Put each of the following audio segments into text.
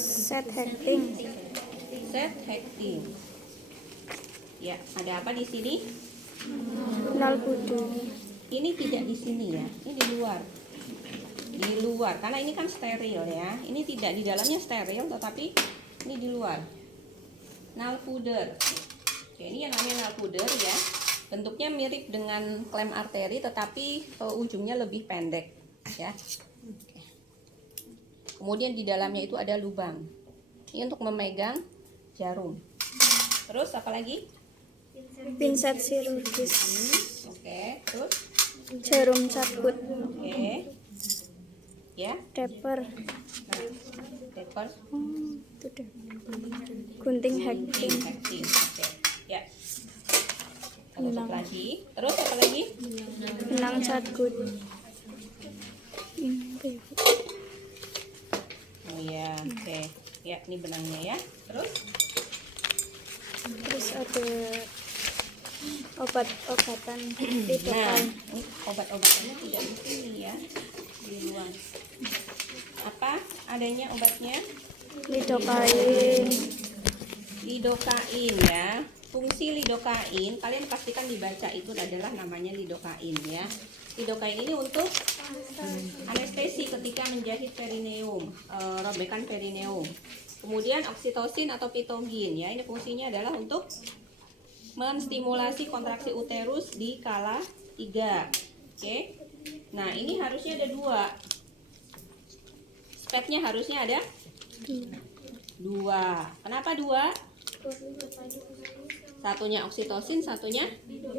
Set hecting. Set hecting. Ya, ada apa di sini? Nal pudar. Ini tidak di sini ya, ini di luar. Di luar, karena ini kan steril ya. Ini tidak di dalamnya steril, tetapi ini di luar. Nal puder. Oke, ini yang namanya nal puder ya. Bentuknya mirip dengan klem arteri, tetapi ujungnya lebih pendek ya. Oke. Kemudian di dalamnya itu ada lubang. Ini untuk memegang jarum. Terus apa lagi? Pinset chirurgis. Oke, terus Jarum cabut. oke. Ya, Taper. taper. Itu deh. Gunting hecting. Hecting. Oke. Ya. Kita tutup Benang. lagi. Terus apa lagi? Benang cabut. Ini apa ya? Oh ya, oke. Ya, ini benangnya ya. Terus Terus ada obat-obatan nah, lidocaine. ini obat-obatannya tidak di sini ya. Di luar. Apa adanya obatnya? Lidocaine. Lidocain ya. Fungsi lidocain kalian pastikan dibaca, itu adalah namanya lidocain ya. Lidocain ini untuk anestesi ketika menjahit perineum, robekan perineum. Kemudian oksitosin atau pitogin ya, ini fungsinya adalah untuk menstimulasi kontraksi uterus di kala 3. Oke. Nah, ini harusnya ada 2. Spetnya harusnya ada 2. Kenapa 2? Satunya oksitosin, satunya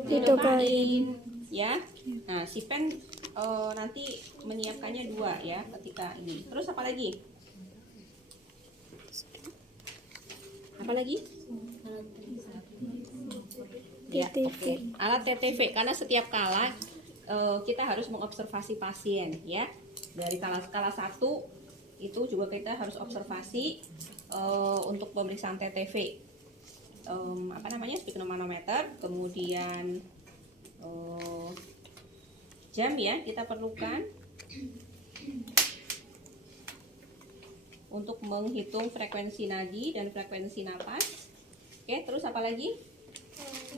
lidocain ya. Nah, si pen nanti menyiapkannya 2 ya ketika ini. Terus apa lagi? Apa lagi? Ya, oke. Alat TTV, karena setiap kala kita harus mengobservasi pasien ya. Dari skala 1 itu juga kita harus observasi untuk pemeriksaan TTV. Apa namanya? Sphygmomanometer, kemudian jam ya kita perlukan untuk menghitung frekuensi nadi dan frekuensi napas. Oke, terus apa lagi?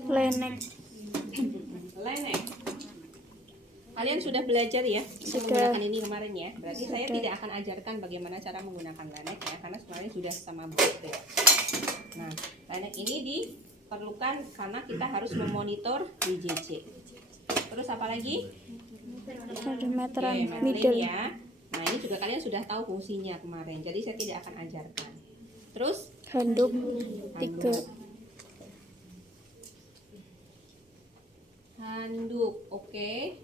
Lenek. Lenek. Kalian sudah belajar ya untuk Sudah. menggunakan ini kemarin ya. Berarti saya Sudah. tidak akan ajarkan bagaimana cara menggunakan lenek ya, karena sebenarnya sudah sama bukti. Nah, lenek ini diperlukan karena kita harus memonitor DJJ. Terus apa lagi? Ada meteran Oke, middle. meterin ya. Nah, ini juga kalian sudah tahu fungsinya kemarin. Jadi saya tidak akan ajarkan. Terus Handuk 3. handuk. Oke.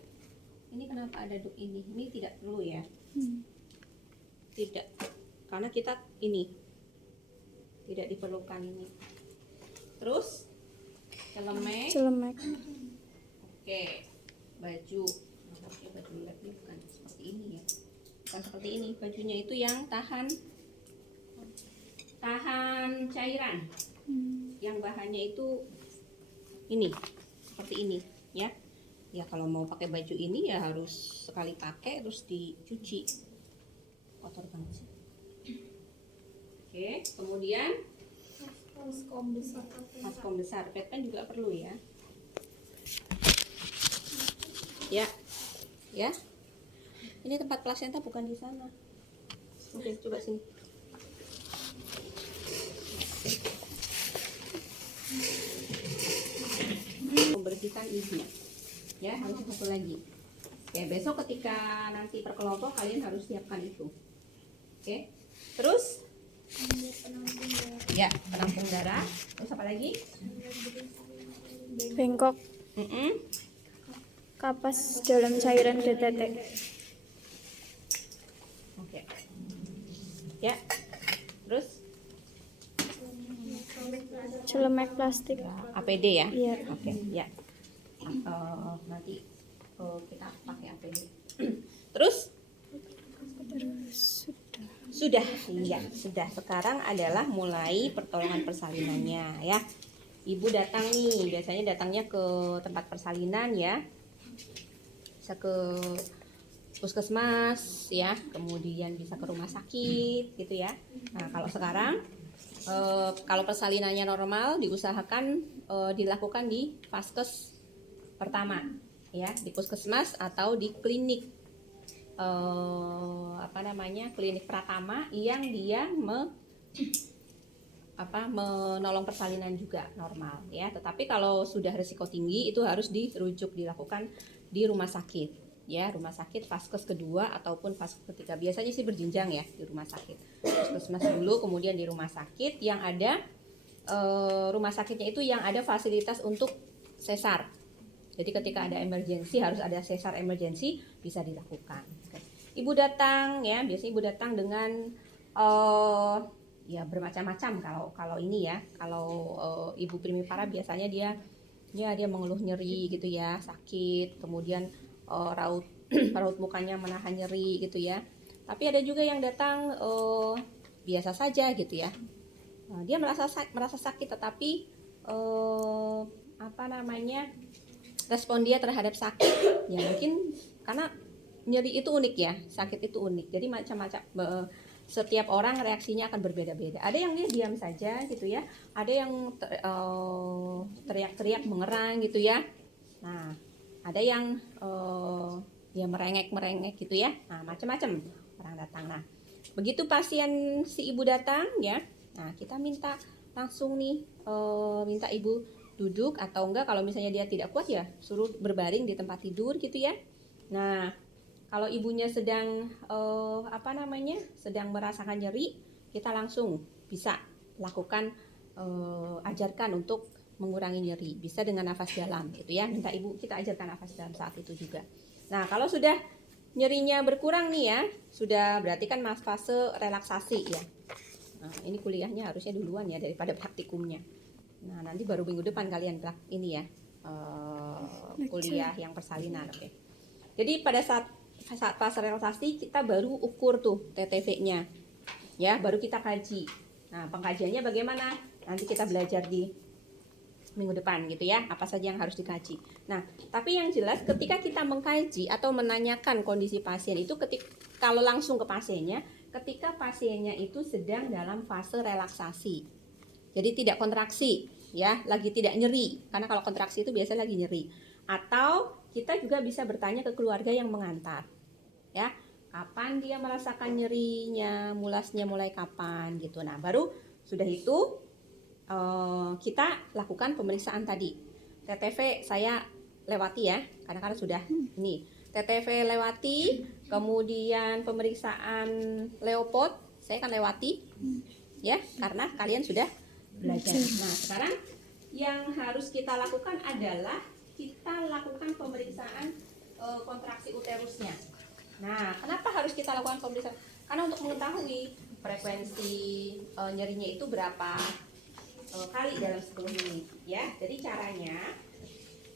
Ini kenapa ada duk ini? Ini tidak perlu ya. Tidak. Karena kita ini tidak diperlukan ini. Terus celemek. Celemek. Oke. Baju. Oke, baju lab ini bukan seperti ini ya. Bukan seperti ini. Bajunya itu yang tahan cairan. Yang bahannya itu ini. Seperti ini ya. Ya kalau mau pakai baju ini ya harus sekali pakai terus dicuci. Kotor banget sih. Oke, kemudian baskom besar. Petpen juga perlu ya. Ya. Ya. Ini tempat plasenta bukan di sana. Oke, coba sini. Membersihkan isinya. Ya, harus satu lagi. Oke, besok ketika nanti perkelompok kalian harus siapkan itu. Oke. Terus ya, penampung darah. Terus apa lagi? Bengkok. Kapas dalam cairan DTT. Oke. Ya. Terus Celemek plastik. APD ya? Iya. Oke, ya. Nanti kita pakai APD. Terus sudah, iya, sudah. Sekarang adalah mulai pertolongan persalinannya ya. Ibu datang nih, biasanya datangnya ke tempat persalinan ya. Bisa ke puskesmas ya, kemudian bisa ke rumah sakit gitu ya. Nah, kalau sekarang kalau persalinannya normal diusahakan dilakukan di vaskes pertama ya, di puskesmas atau di klinik klinik pratama yang dia menolong persalinan juga normal ya. Tetapi kalau sudah risiko tinggi itu harus dilakukan di rumah sakit ya, rumah sakit vaskes kedua ataupun vaskes ketiga. Biasanya sih berjenjang ya, di rumah sakit puskesmas dulu, kemudian di rumah sakit yang ada rumah sakitnya itu yang ada fasilitas untuk sesar. Jadi ketika ada emergensi, harus ada sesar emergensi, bisa dilakukan. Oke. Ibu datang ya, biasanya ibu datang dengan ya bermacam-macam kalau ini ya. Kalau ibu primipara biasanya dia mengeluh nyeri gitu ya, sakit, kemudian raut raut mukanya menahan nyeri gitu ya. Tapi ada juga yang datang biasa saja gitu ya. Dia merasa sakit, tetapi respon dia terhadap sakit ya mungkin karena nyeri itu unik ya, sakit itu unik. Jadi macam-macam, setiap orang reaksinya akan berbeda-beda. Ada yang dia diam saja gitu ya, ada yang teriak-teriak mengerang gitu ya. Nah, ada yang ya merengek gitu ya. Nah, macam-macam orang datang. Nah, begitu pasien si ibu datang ya, nah kita minta langsung nih minta ibu duduk, atau enggak kalau misalnya dia tidak kuat ya suruh berbaring di tempat tidur gitu ya. Nah, kalau ibunya sedang sedang merasakan nyeri, kita langsung bisa lakukan ajarkan untuk mengurangi nyeri, bisa dengan nafas dalam gitu ya. Minta ibu kita ajarkan nafas dalam saat itu juga. Nah, kalau sudah nyerinya berkurang nih ya, sudah berarti kan fase relaksasi ya. Nah, ini kuliahnya harusnya duluan ya daripada praktikumnya. Nah, nanti baru minggu depan kalian ini ya kuliah yang persalinan. Oke. Jadi pada saat fase relaksasi kita baru ukur tuh TTV-nya ya, baru kita kaji. Nah, pengkajiannya bagaimana? Nanti kita belajar di minggu depan gitu ya, apa saja yang harus dikaji. Nah, tapi yang jelas ketika kita mengkaji atau menanyakan kondisi pasien itu kalau langsung ke pasiennya, ketika pasiennya itu sedang dalam fase relaksasi. Jadi tidak kontraksi ya, lagi tidak nyeri. Karena kalau kontraksi itu biasa lagi nyeri. Atau kita juga bisa bertanya ke keluarga yang mengantar. Ya, kapan dia merasakan nyerinya, mulasnya mulai kapan gitu. Nah, baru sudah itu kita lakukan pemeriksaan tadi. TTV saya lewati ya, karena sudah ini. TTV lewati, kemudian pemeriksaan Leopold saya akan lewati ya, karena kalian sudah belajar. Nah, sekarang yang harus kita lakukan adalah kita lakukan pemeriksaan kontraksi uterusnya. Nah, kenapa harus kita lakukan pemeriksaan? Karena untuk mengetahui frekuensi nyerinya itu berapa kali dalam 10 menit ya. Jadi caranya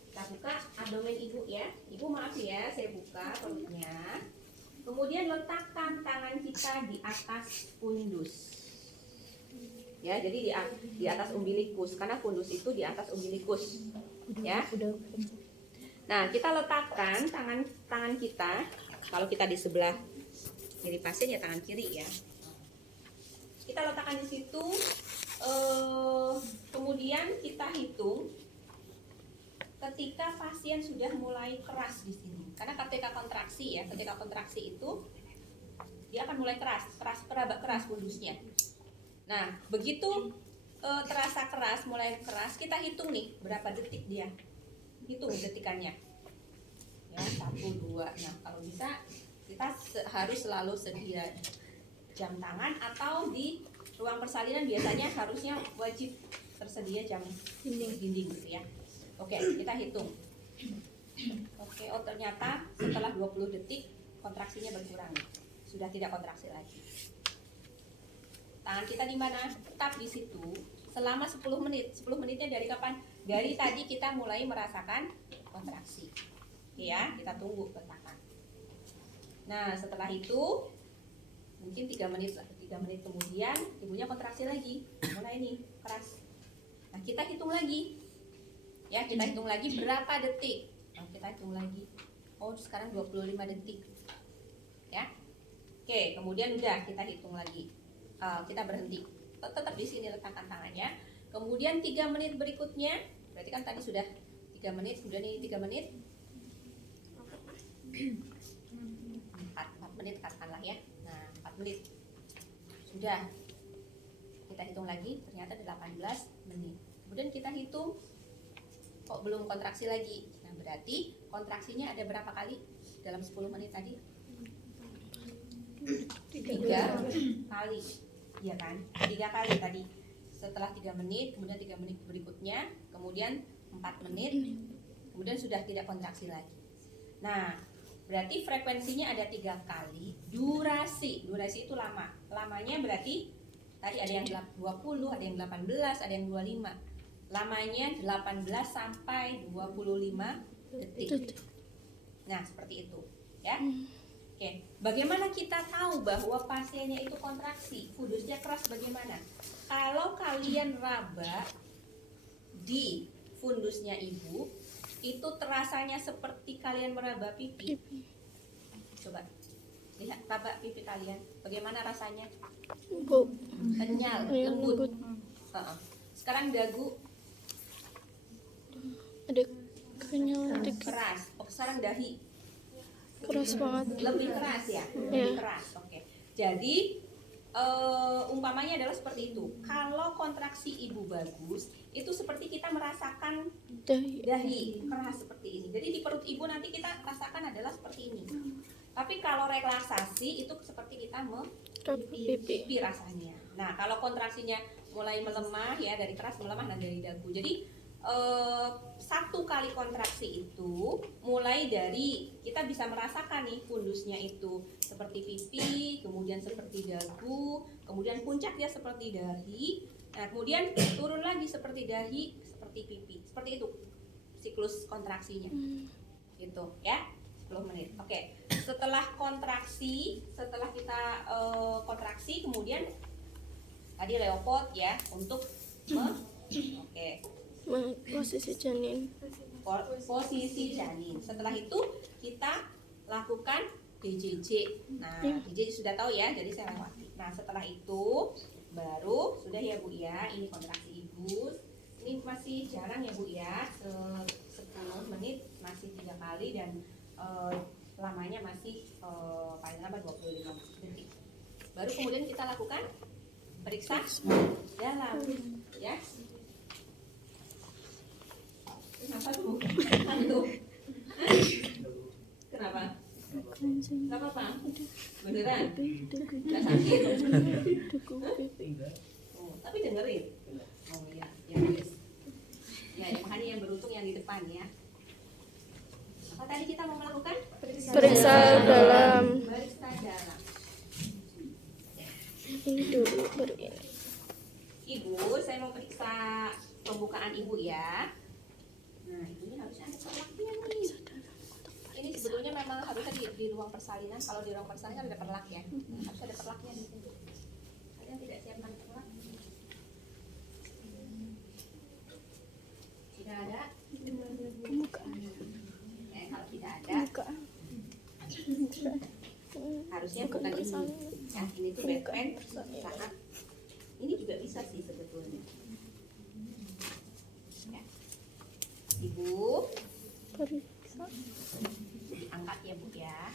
kita buka abdomen ibu ya. Ibu maaf ya, saya buka perutnya. Kemudian letakkan tangan kita di atas fundus. Ya, jadi di atas umbilikus, karena fundus itu di atas umbilikus. Ya. Nah, kita letakkan tangan kita, kalau kita di sebelah kiri pasien ya tangan kiri ya. Kita letakkan di situ, kemudian kita hitung ketika pasien sudah mulai keras di sini. Karena ketika kontraksi itu dia akan mulai keras fundusnya. Nah, begitu terasa keras, mulai keras, kita hitung nih berapa detik dia. Hitung detikannya. Ya, 1, 2. Nah, kalau bisa kita harus selalu sedia jam tangan, atau di ruang persalinan biasanya harusnya wajib tersedia jam dinding gitu ya. Oke, kita hitung. Oke, oh ternyata setelah 20 detik kontraksinya berkurang. Sudah tidak kontraksi lagi. Tangan kita di mana? Tetap di situ selama 10 menit. 10 menitnya dari kapan? Dari tadi kita mulai merasakan kontraksi. Oke ya, kita tunggu letakkan. Nah, setelah itu mungkin 3 menit kemudian ibunya kontraksi lagi. Mulai nih keras. Nah, kita hitung lagi. Ya, kita hitung lagi berapa detik. Nah, kita hitung lagi. Oh, sekarang 25 detik. Oke, kemudian udah kita hitung lagi. Kita berhenti. Tetap di sini letakkan tangannya. Kemudian 3 menit berikutnya, berarti kan tadi sudah 3 menit, sudah nih 3 menit. 4 menit katakanlah ya. Nah, 4 menit. Sudah. Kita hitung lagi, ternyata 18 menit. Kemudian kita hitung, kok belum kontraksi lagi. Nah, berarti kontraksinya ada berapa kali dalam 10 menit tadi? 3 kali, iya kan? 3 kali tadi. Setelah 3 menit, kemudian 3 menit berikutnya, kemudian 4 menit, kemudian sudah tidak kontraksi lagi. Nah, berarti frekuensinya ada 3 kali. Durasi itu lama. Lamanya berarti tadi ada yang 20, ada yang 18, ada yang 25. Lamanya 18 sampai 25 detik. Nah, seperti itu, ya. Oke, bagaimana kita tahu bahwa pasiennya itu kontraksi, fundusnya keras bagaimana? Kalau kalian raba di fundusnya ibu, itu terasanya seperti kalian meraba pipi. Coba lihat, raba pipi kalian, bagaimana rasanya? Kenyal, lembut. Sekarang dagu Ada kenyal dikit. keras. Sekarang dahi Keras banget. lebih keras ya, lebih keras. Oke. Jadi umpamanya adalah seperti itu. Kalau kontraksi ibu bagus, itu seperti kita merasakan dahi keras seperti ini. Jadi di perut ibu nanti kita rasakan adalah seperti ini. Tapi kalau relaksasi itu seperti kita pipi rasanya. Nah, kalau kontraksinya mulai melemah ya, dari keras melemah dan dari dagu. Jadi 1 kali kontraksi itu mulai dari kita bisa merasakan nih fundusnya itu seperti pipi, kemudian seperti dagu, kemudian puncaknya seperti dahi. Nah, kemudian turun lagi seperti dahi, seperti pipi. Seperti itu siklus kontraksinya. Gitu ya. 10 menit. Oke. Setelah kontraksi, setelah kita kontraksi, kemudian tadi Leopold ya untuk posisi janin. Posisi janin. Setelah itu kita lakukan DJJ. Nah, DJJ sudah tahu ya, jadi saya lewati. Nah, setelah itu baru sudah ya Bu ya, ini kontraksi ibu. Ini masih jarang ya Bu ya, 10 menit masih 3 kali dan lamanya masih paling lama 25 detik. Baru kemudian kita lakukan periksa dalam ya. Kenapa tuh? Kenapa? Gak apa-apa? Beneran? Gak sakit? Tapi dengerin. Oh iya, ya yes. Ya, makanya yang beruntung yang di depan ya. Apa tadi kita mau melakukan? Periksa dalam. Periksa dalam. Ini dulu baru ini. Ibu, saya mau periksa pembukaan ibu ya. Nah, ini harusnya ada perlaknya nih. Ini sebetulnya memang harusnya di ruang persalinan. Kalau di ruang persalinan ada perlak ya. Harus ada perlaknya di sini. Kalian tidak siapkan perlak? Tidak ada? Kalau tidak ada, harusnya bukan ini. Yang ini tuh backpack. Saat ini juga bisa sih sebetulnya. Ya. Ibu, Periksa. angkat ya Bu ya.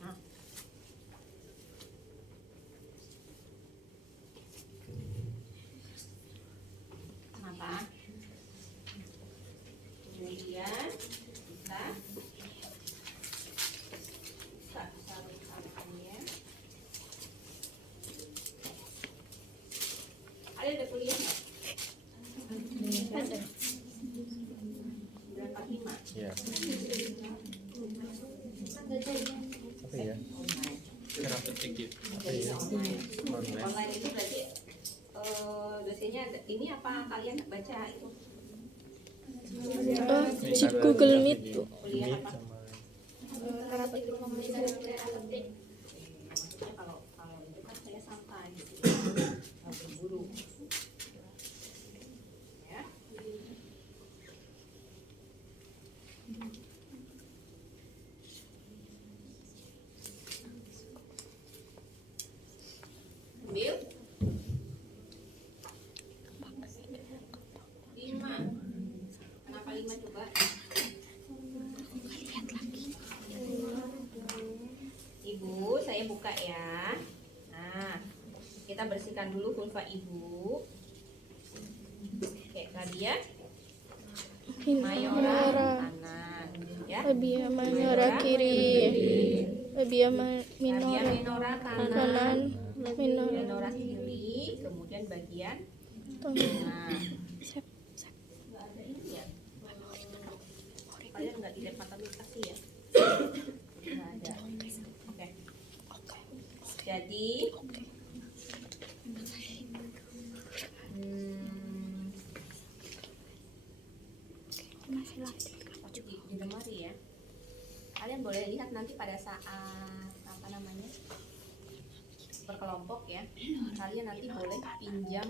Nah. Kenapa? Kemudian kita salurannya. Ada kuliah nggak? Ada. 95. Iya. Apa ya? Terapeutik gitu. Apa ya? Online itu berarti dosennya ini apa kalian baca itu? Di Google Meet tuh. Kuliah apa? Terapeutik komunikasi terapeutik. Kalau itu kan saya santai gitu. Berburu. Ya. vulva ibu. Oke, labia Minora. mayora kanan, ya. Labia minora kiri. Labia Labia minora minora kanan. kanan, Minora minora kiri, kemudian bagian tengah. nah. Sep. Nggak ada ini ya. Kalian nggak dilihat mata kasih ya? Nggak ada. Oke. Jadi di lemari ya. Kalian boleh lihat nanti pada saat apa namanya berkelompok ya. Kalian nanti boleh pinjam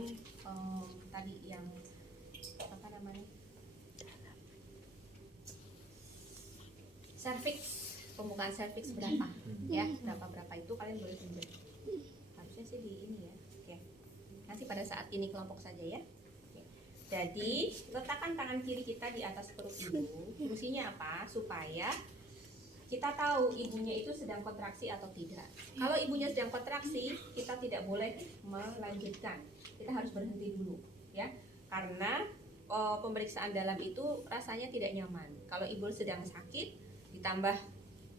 tadi yang apa namanya serviks, pembukaan serviks berapa ya, berapa itu kalian boleh pinjam. Harusnya sih di ini ya. Oke. Nanti pada saat ini kelompok saja ya. Oke. Jadi letakkan tangan kiri kita di atas perut ibu. Fungsinya apa? Supaya kita tahu ibunya itu sedang kontraksi atau tidak. Kalau ibunya sedang kontraksi, kita tidak boleh melanjutkan. Kita harus berhenti dulu, ya. Karena pemeriksaan dalam itu rasanya tidak nyaman. Kalau ibu sedang sakit, ditambah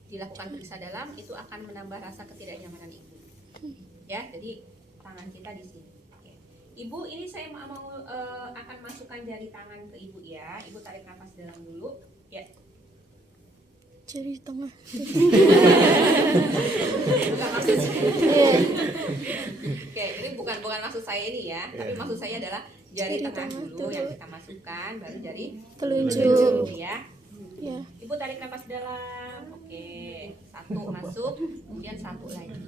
dilakukan periksa dalam, itu akan menambah rasa ketidaknyamanan ibu. Ya, jadi tangan kita di sini. Oke. Ibu, ini saya mau akan masukkan jari tangan ke ibu ya. Ibu tarik nafas dalam dulu, ya. Jari tengah. Bukan maksud saya. Iya. Oke, ini bukan maksud saya ini ya, tapi maksud saya adalah jari tengah dulu yang kita masukkan, baru jari Telunjuk. ya. Ya. Ibu tarik nafas dalam. Oke, satu masuk, kemudian satu lagi.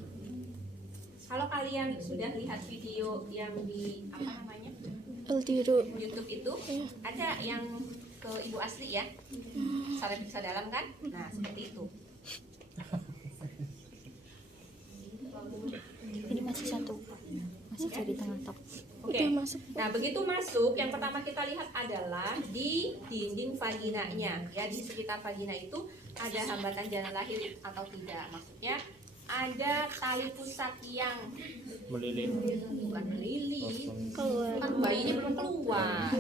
Kalau kalian sudah lihat video yang di apa namanya Eldiru. YouTube itu, ada yang ke ibu asli ya, saling periksa dalam kan? Nah seperti itu. Ini masih satu, masih jadi tengah top. Oke. Udah masuk. Nah begitu masuk, yang pertama kita lihat adalah di dinding vaginanya, ya di sekitar vagina itu ada hambatan jalan lahir atau tidak. Maksudnya ada tali pusat yang Melilih. bukan melili, Keluar. kan bayinya belum keluar.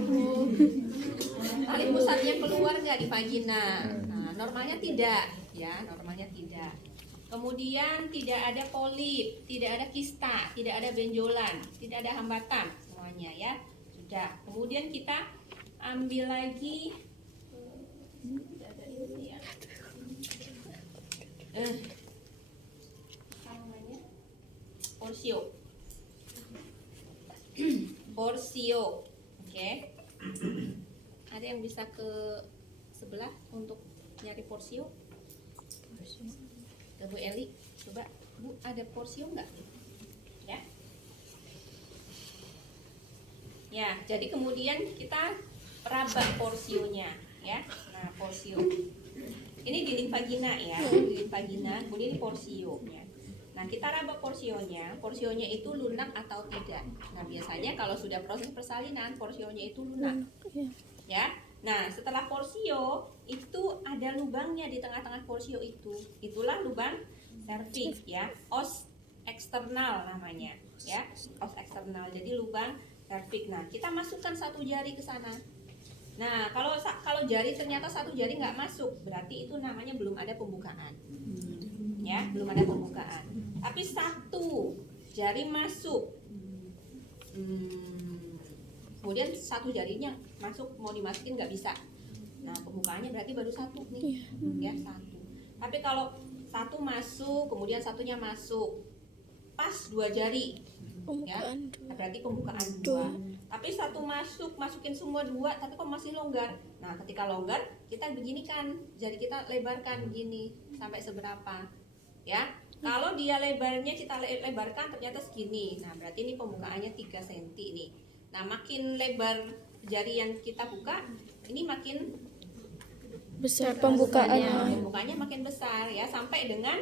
Tali pusatnya keluar nggak di vagina? Nah normalnya tidak, ya normalnya tidak. Kemudian tidak ada polip, tidak ada kista, tidak ada benjolan, tidak ada hambatan semuanya ya. Sudah. Kemudian kita ambil lagi ada ini ya. Apa namanya? Porsio. Porsio. Oke. Ada yang bisa ke sebelah untuk nyari porsio? Bu Eli, coba Bu ada porsio nggak? Ya. Ya, jadi kemudian kita raba porsionya, ya. Nah, porsio. Ini dinding vagina ya, dinding vagina. Kemudian ini porsionya. Nah, kita raba porsionya. Porsionya itu lunak atau tidak. Nah, biasanya kalau sudah proses persalinan, porsionya itu lunak. Ya. Nah, setelah porsio itu ada lubangnya di tengah-tengah porsio itu. Itulah lubang serviks ya, os eksternal namanya, ya, os eksternal. Jadi lubang serviks. Nah, kita masukkan satu jari ke sana. Nah, kalau jari ternyata satu jari nggak masuk, berarti itu namanya belum ada pembukaan. Ya, belum ada pembukaan. Tapi satu jari masuk. Kemudian satu jarinya masuk, mau dimasukin nggak bisa. Nah pembukaannya berarti baru satu nih, ya satu. Tapi kalau satu masuk, kemudian satunya masuk, pas dua jari, ya, nah, berarti pembukaan dua. Tapi satu masuk, masukin semua dua, tapi kok masih longgar. Nah ketika longgar, kita begini kan, jari kita lebarkan begini sampai seberapa, ya. Kalau dia lebarnya kita lebarkan ternyata segini, nah berarti ini pembukaannya 3 cm nih. Nah, makin lebar jari yang kita buka, ini makin Besar pembukaannya. pembukaannya makin besar ya, sampai dengan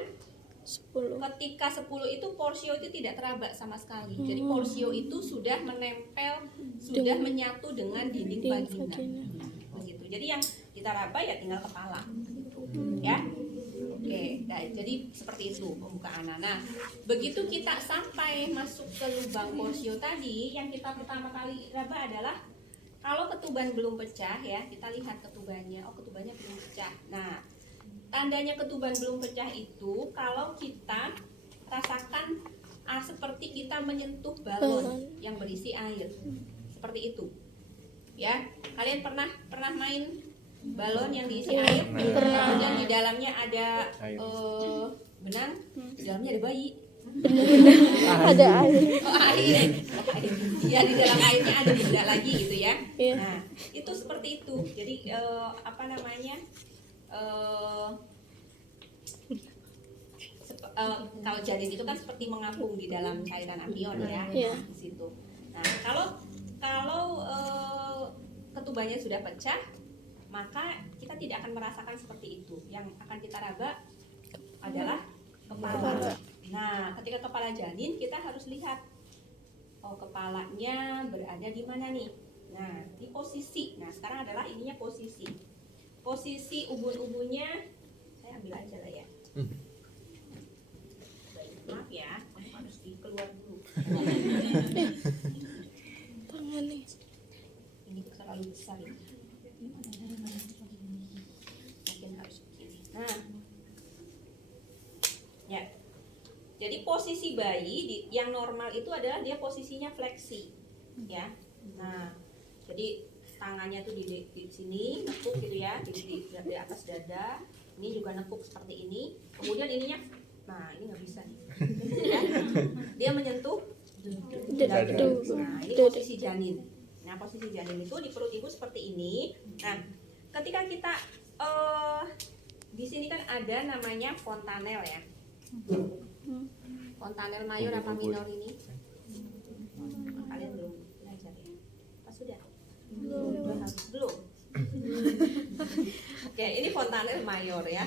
10. ketika 10 itu porsio itu tidak teraba sama sekali. Jadi porsio itu sudah menempel, sudah menyatu dengan dinding vagina. Begitu. Jadi yang kita raba ya tinggal kepala. Ya. Oke, nah jadi seperti itu pembukaan. Nah, begitu kita sampai masuk ke lubang porsio tadi, yang kita pertama kali raba adalah kalau ketuban belum pecah ya, kita lihat ketubannya. Oh, ketubannya belum pecah. Nah, tandanya ketuban belum pecah itu kalau kita rasakan seperti kita menyentuh balon yang berisi air. Seperti itu. Ya, kalian pernah main balon yang diisi air? Pernah. Kemudian di dalamnya ada benang, di dalamnya ada bayi. Ada air. Oh, air. Ya, di dalam airnya ada benda lagi gitu ya. Iya. Nah, itu seperti itu. Jadi kalau janin itu kan seperti mengapung di dalam cairan amnion ya, Iya. di situ. Nah, kalau ketubannya sudah pecah, maka kita tidak akan merasakan seperti itu. Yang akan kita raba adalah kepala. Nah, ketika kepala janin kita harus lihat, oh kepalanya berada di mana nih? Nah, di posisi. Nah, sekarang adalah ininya posisi. Posisi ubun-ubunnya saya ambil aja lah ya. Maaf ya, harus dikeluar dulu. Tangan nih. Ini terlalu besar ya. Mungkin harus begini. Nah, ya. Jadi posisi bayi yang normal itu adalah dia posisinya fleksi, ya. Nah, jadi tangannya tuh di sini nekuk gitu ya, di atas dada. Ini juga nekuk seperti ini. Kemudian ininya, nah ini nggak bisa nih. Ya. Dia menyentuh dada. Nah, ini posisi janin. Nah, posisi janin itu di perut ibu seperti ini. Nah, ketika kita di sini kan ada namanya fontanel ya. Fontanel mayor apa minor ini? Kalian belum belajar ya? Pas sudah? Belum. Oke, ini fontanel mayor ya.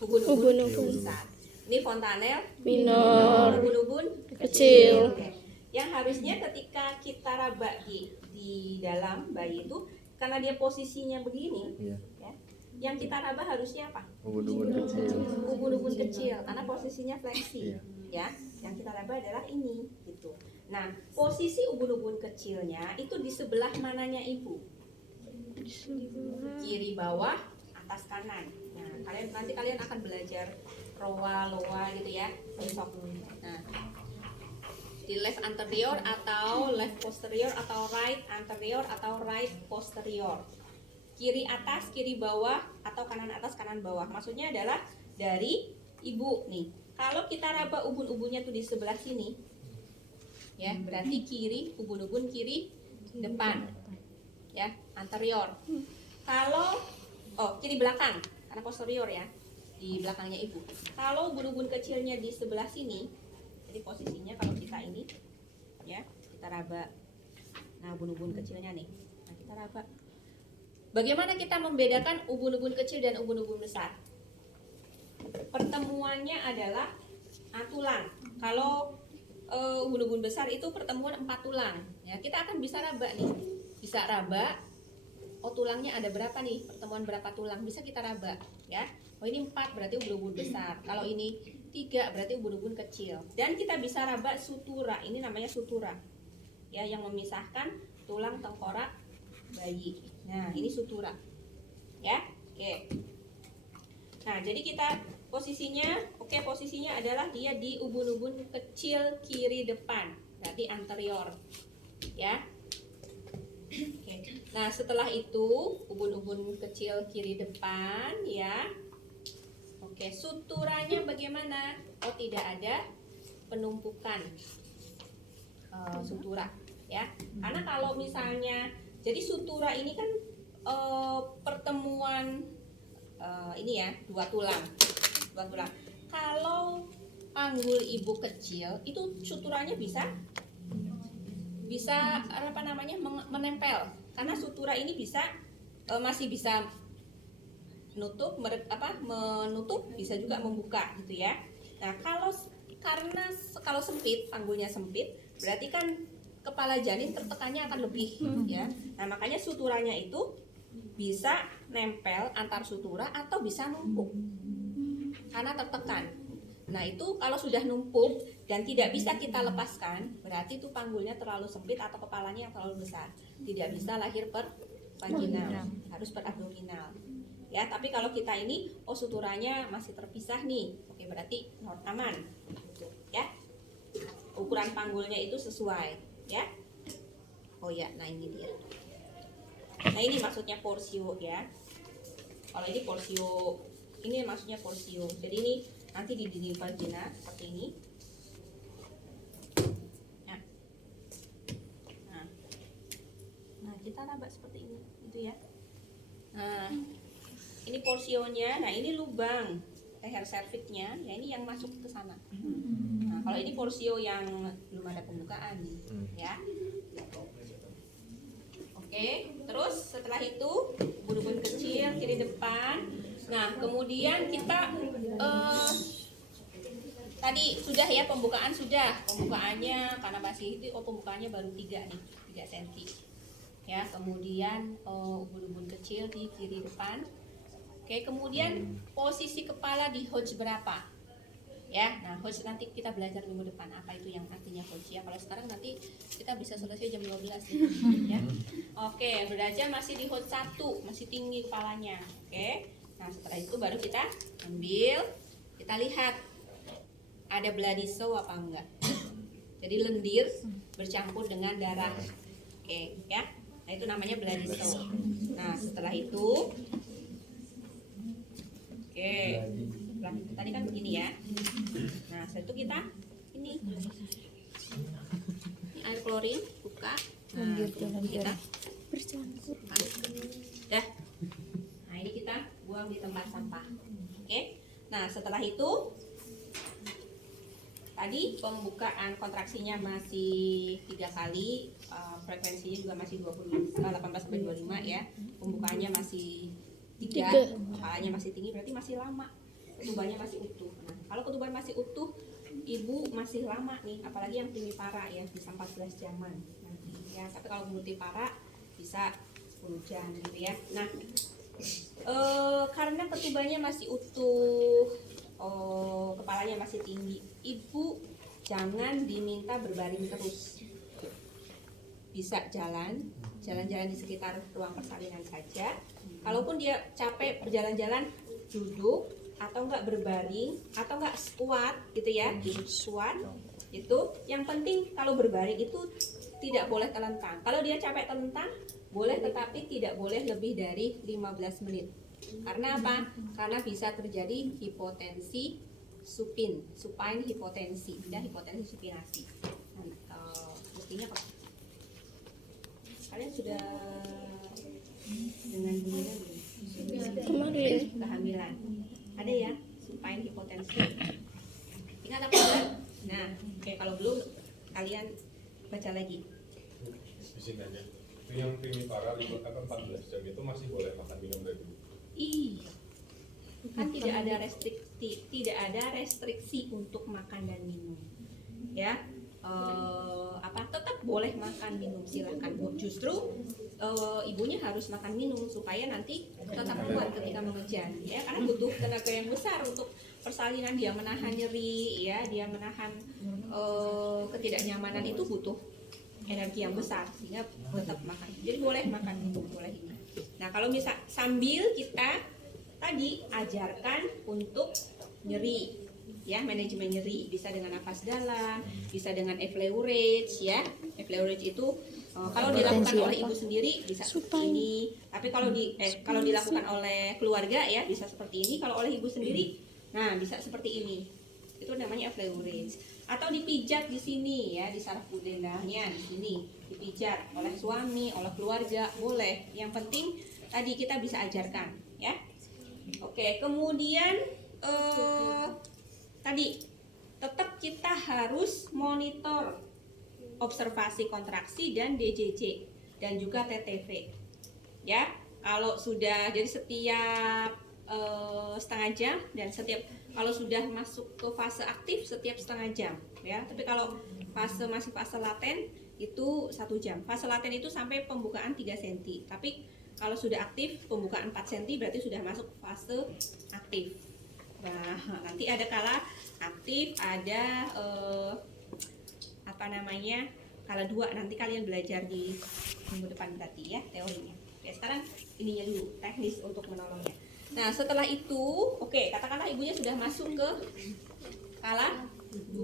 Ubun-ubun besar. Ini fontanel Minor. ubun-ubun Kecil. Oke. Yang harusnya ketika kita raba di dalam bayi itu, karena dia posisinya begini, Iya. ya, yang kita raba harusnya apa? Ubun-ubun kecil. Ubun-ubun kecil, karena posisinya fleksi, Iya. ya. Yang kita raba adalah ini, gitu. Nah, posisi ubun-ubun kecilnya itu di sebelah mananya ibu? Kiri bawah, atas kanan. Nah, nanti kalian akan belajar roa, loa gitu ya, besok. Nah, di left anterior atau left posterior atau right anterior atau right posterior. Kiri atas, kiri bawah atau kanan atas, kanan bawah. Maksudnya adalah dari ibu nih. Kalau kita raba ubun-ubunnya tuh di sebelah sini, ya berarti kiri, ubun-ubun kiri depan, ya anterior. Kalau kiri belakang, karena posterior ya, di belakangnya ibu. Kalau ubun-ubun kecilnya di sebelah sini, jadi posisinya kalau kita ini, ya kita raba. Nah, ubun-ubun kecilnya nih, nah kita raba. Bagaimana kita membedakan ubun-ubun kecil dan ubun-ubun besar? Pertemuannya adalah tulang. Kalau ubun-ubun besar itu pertemuan 4 tulang. Ya, kita akan bisa raba nih. Bisa raba. Oh, tulangnya ada berapa nih? Pertemuan berapa tulang? Bisa kita raba, ya. Oh, ini 4 berarti ubun-ubun besar. Kalau ini 3 berarti ubun-ubun kecil. Dan kita bisa raba sutura. Ini namanya sutura. Ya, yang memisahkan tulang tengkorak bayi. Nah, ini sutura. Ya. Oke. Nah, jadi kita posisinya adalah dia di ubun-ubun kecil kiri depan, berarti anterior, ya. Oke. Nah, setelah itu ubun-ubun kecil kiri depan, ya. Oke, suturanya bagaimana? Oh, tidak ada penumpukan sutura, ya. Karena kalau misalnya, jadi sutura ini kan pertemuan ini ya, dua tulang. Kalau panggul ibu kecil itu suturanya bisa apa namanya menempel, karena sutura ini bisa masih bisa menutup bisa juga membuka gitu ya. Nah, kalau sempit, panggulnya sempit, berarti kan kepala janin tertekannya akan lebih ya. Nah, makanya suturanya itu bisa nempel antar sutura atau bisa numpuk. karena tertekan. Nah itu kalau sudah numpuk dan tidak bisa kita lepaskan, berarti itu panggulnya terlalu sempit atau kepalanya yang terlalu besar. Tidak bisa lahir per vaginal, harus per abdominal. Ya, tapi kalau kita ini, suturanya masih terpisah nih, oke berarti aman. Ya, ukuran panggulnya itu sesuai. Ya, oh ya, nah ini dia. Nah ini maksudnya porsio ya. Kalau ini porsio, ini maksudnya porsio. Jadi ini nanti di dinding vagina seperti ini. Nah kita raba seperti ini, gitu ya. Nah ini porsionya, nah ini lubang leher serviksnya, ya ini yang masuk ke sana. Nah kalau ini porsio yang belum ada pembukaan nih, ya. Oke, terus setelah itu ubun-ubun kecil kiri depan. Nah kemudian kita tadi sudah ya pembukaannya karena masih itu pembukaannya baru 3 nih, 3 cm. Ya, kemudian ubun-ubun kecil di kiri depan. Oke, kemudian posisi kepala di Hodge berapa? Ya, nah Hodge nanti kita belajar minggu depan apa itu yang artinya Hodge ya. Kalau sekarang nanti kita bisa selesai jam 12 nih, ya. Oke, belajar masih di Hodge 1, masih tinggi kepalanya. Oke, nah setelah itu baru kita ambil, kita lihat ada bloody show apa enggak. Jadi lendir bercampur dengan darah. Oke, ya. Nah itu namanya bloody show. Nah setelah itu, oke, tadi kan begini ya. Nah setelah itu kita ini air klorin buka. Nah kita Bercampur. ya. Nah ini kita buang di tempat sampah. Oke. Nah setelah itu tadi pembukaan kontraksinya masih 3 kali, frekuensinya juga masih 18-25 ya. Pembukaannya masih 3, kepalanya masih tinggi, berarti masih lama. Ketubannya masih utuh. Nah, kalau ketuban masih utuh, ibu masih lama nih, apalagi yang primipara ya, bisa 14 jaman nanti ya. Tapi kalau multipara bisa 10 jam gitu ya. Nah, karena ketubannya masih utuh, kepalanya masih tinggi, ibu jangan diminta berbaring terus. Bisa jalan-jalan di sekitar ruang persalinan saja. Kalaupun dia capek berjalan-jalan, duduk atau enggak berbaring atau enggak squat gitu ya, duduk squat. Itu yang penting kalau berbaring itu tidak boleh telentang. Kalau dia capek telentang boleh, tetapi tidak boleh lebih dari 15 menit. Karena apa? Karena bisa terjadi hipotensi supine hipotensi, dan hipotensi supinasi. Nah, buktinya kalian sudah dengan bunyinya Kemarin. kehamilan ada ya supine hipotensi, ingat apa enggak? Nah oke, kalau belum kalian baca lagi. Di sini aja. Itu yang primipara libur 14 jam itu masih boleh makan minum dari dulu. Kan tidak ada restriksi untuk makan dan minum ya. Tetap boleh makan minum, silahkan. Justru ibunya harus makan minum supaya nanti tetap kuat ketika mengejar ya, karena butuh tenaga yang besar untuk persalinan. Dia menahan nyeri ya, dia menahan ketidaknyamanan, itu butuh energi yang besar sehingga tetap makan. Jadi boleh makan minum, boleh ini. Nah kalau misal sambil kita tadi ajarkan untuk nyeri ya, manajemen nyeri, bisa dengan nafas dalam, bisa dengan effleurage ya. Effleurage itu kalau dilakukan oleh ibu sendiri bisa seperti ini, tapi kalau dilakukan oleh keluarga ya bisa seperti ini. Kalau oleh ibu sendiri, nah bisa seperti ini. Itu namanya effleurage. Atau dipijat di sini ya, di saraf pudendalnya di sini, dipijat oleh suami, oleh keluarga, boleh. Yang penting tadi kita bisa ajarkan ya. Oke, kemudian tadi tetap kita harus monitor observasi kontraksi dan DJJ dan juga TTV ya. Kalau sudah, jadi setiap setengah jam, dan setiap kalau sudah masuk ke fase aktif setiap setengah jam ya. Tapi kalau masih fase laten itu 1 jam. Fase laten itu sampai pembukaan 3 cm. Tapi kalau sudah aktif pembukaan 4 cm berarti sudah masuk fase aktif. Nah, Nanti ada kala aktif, ada kala 2. Nanti kalian belajar di minggu depan berarti ya teorinya. Oke, sekarang ininya dulu, teknis untuk menolongnya. Nah, setelah itu, oke, katakanlah ibunya sudah masuk ke kala 2.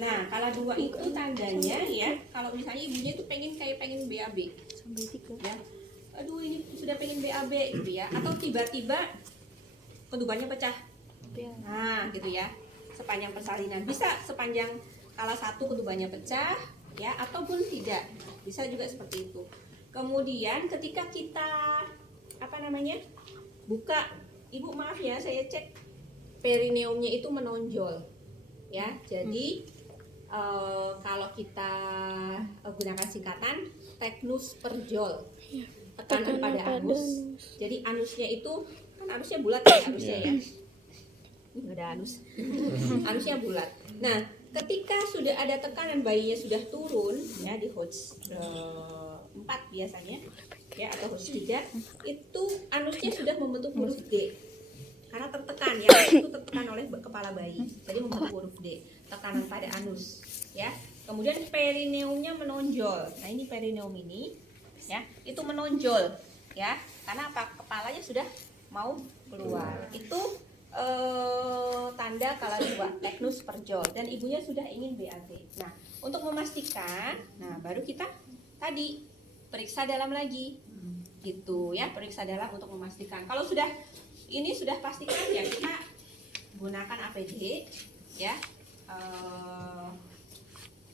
Nah, kala 2 itu tandanya ya, kalau misalnya ibunya itu pengen BAB. Sampai 3. Ya. Aduh, ini sudah pengen BAB gitu ya. Atau tiba-tiba ketubannya pecah. Nah, gitu ya. Sepanjang persalinan. Bisa sepanjang kala 1 ketubannya pecah ya, ataupun tidak. Bisa juga seperti itu. Kemudian ketika kita buka, Ibu maaf ya, saya cek perineumnya itu menonjol ya. Jadi kalau kita gunakan singkatan teknus per jol, tekanan pada anus. Jadi anusnya itu kan anusnya bulat ya, anusnya ya. Nggak ada anus. Anusnya bulat. Nah, ketika sudah ada tekanan, bayinya sudah turun ya di Hodge 4 biasanya ya, atau Hodge 3, itu anusnya sudah membentuk huruf D karena tertekan ya, itu tertekan oleh kepala bayi, jadi membentuk huruf D, tekanan pada anus ya. Kemudian perineumnya menonjol. Nah, ini perineum ini ya, itu menonjol ya, karena apa? Kepalanya sudah mau keluar. Itu tanda kala 2, teknus per jol, dan ibunya sudah ingin BAB. Nah, untuk memastikan, nah baru kita tadi periksa dalam lagi, gitu ya, periksa dalam untuk memastikan. Kalau sudah ini sudah pastikan ya, kita gunakan APD ya,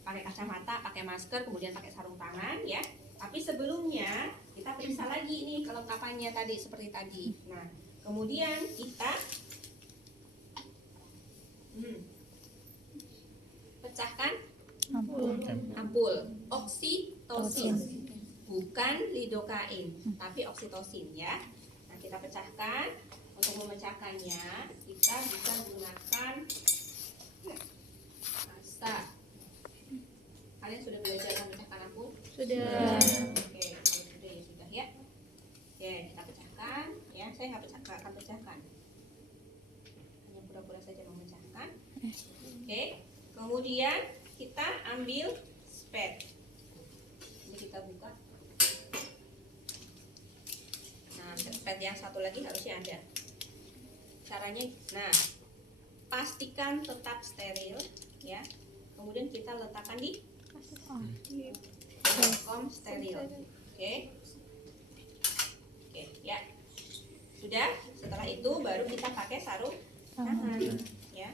pakai kacamata, pakai masker, kemudian pakai sarung tangan ya. Tapi sebelumnya kita periksa lagi nih kelengkapannya tadi seperti tadi. Nah, kemudian kita pecahkan ampul oksitosin, bukan lidokain, tapi oksitosin ya. Nah, kita pecahkan. Untuk memecahkannya kita bisa gunakan pasta. Kalian sudah belajar memecahkan ampul? Sudah. Oke, kalau sudah ya sudah ya. Oke, kita pecahkan ya. Saya nggak akan pecahkan, hanya pura-pura saja memecahkan. Oke, kemudian kita ambil spet. Ini kita buka. Nah, spet yang satu lagi harusnya ada. Caranya, nah, pastikan tetap steril ya. Kemudian kita letakkan di vakum steril. Oke, ya. Sudah. Setelah itu baru kita pakai sarung tangan ya.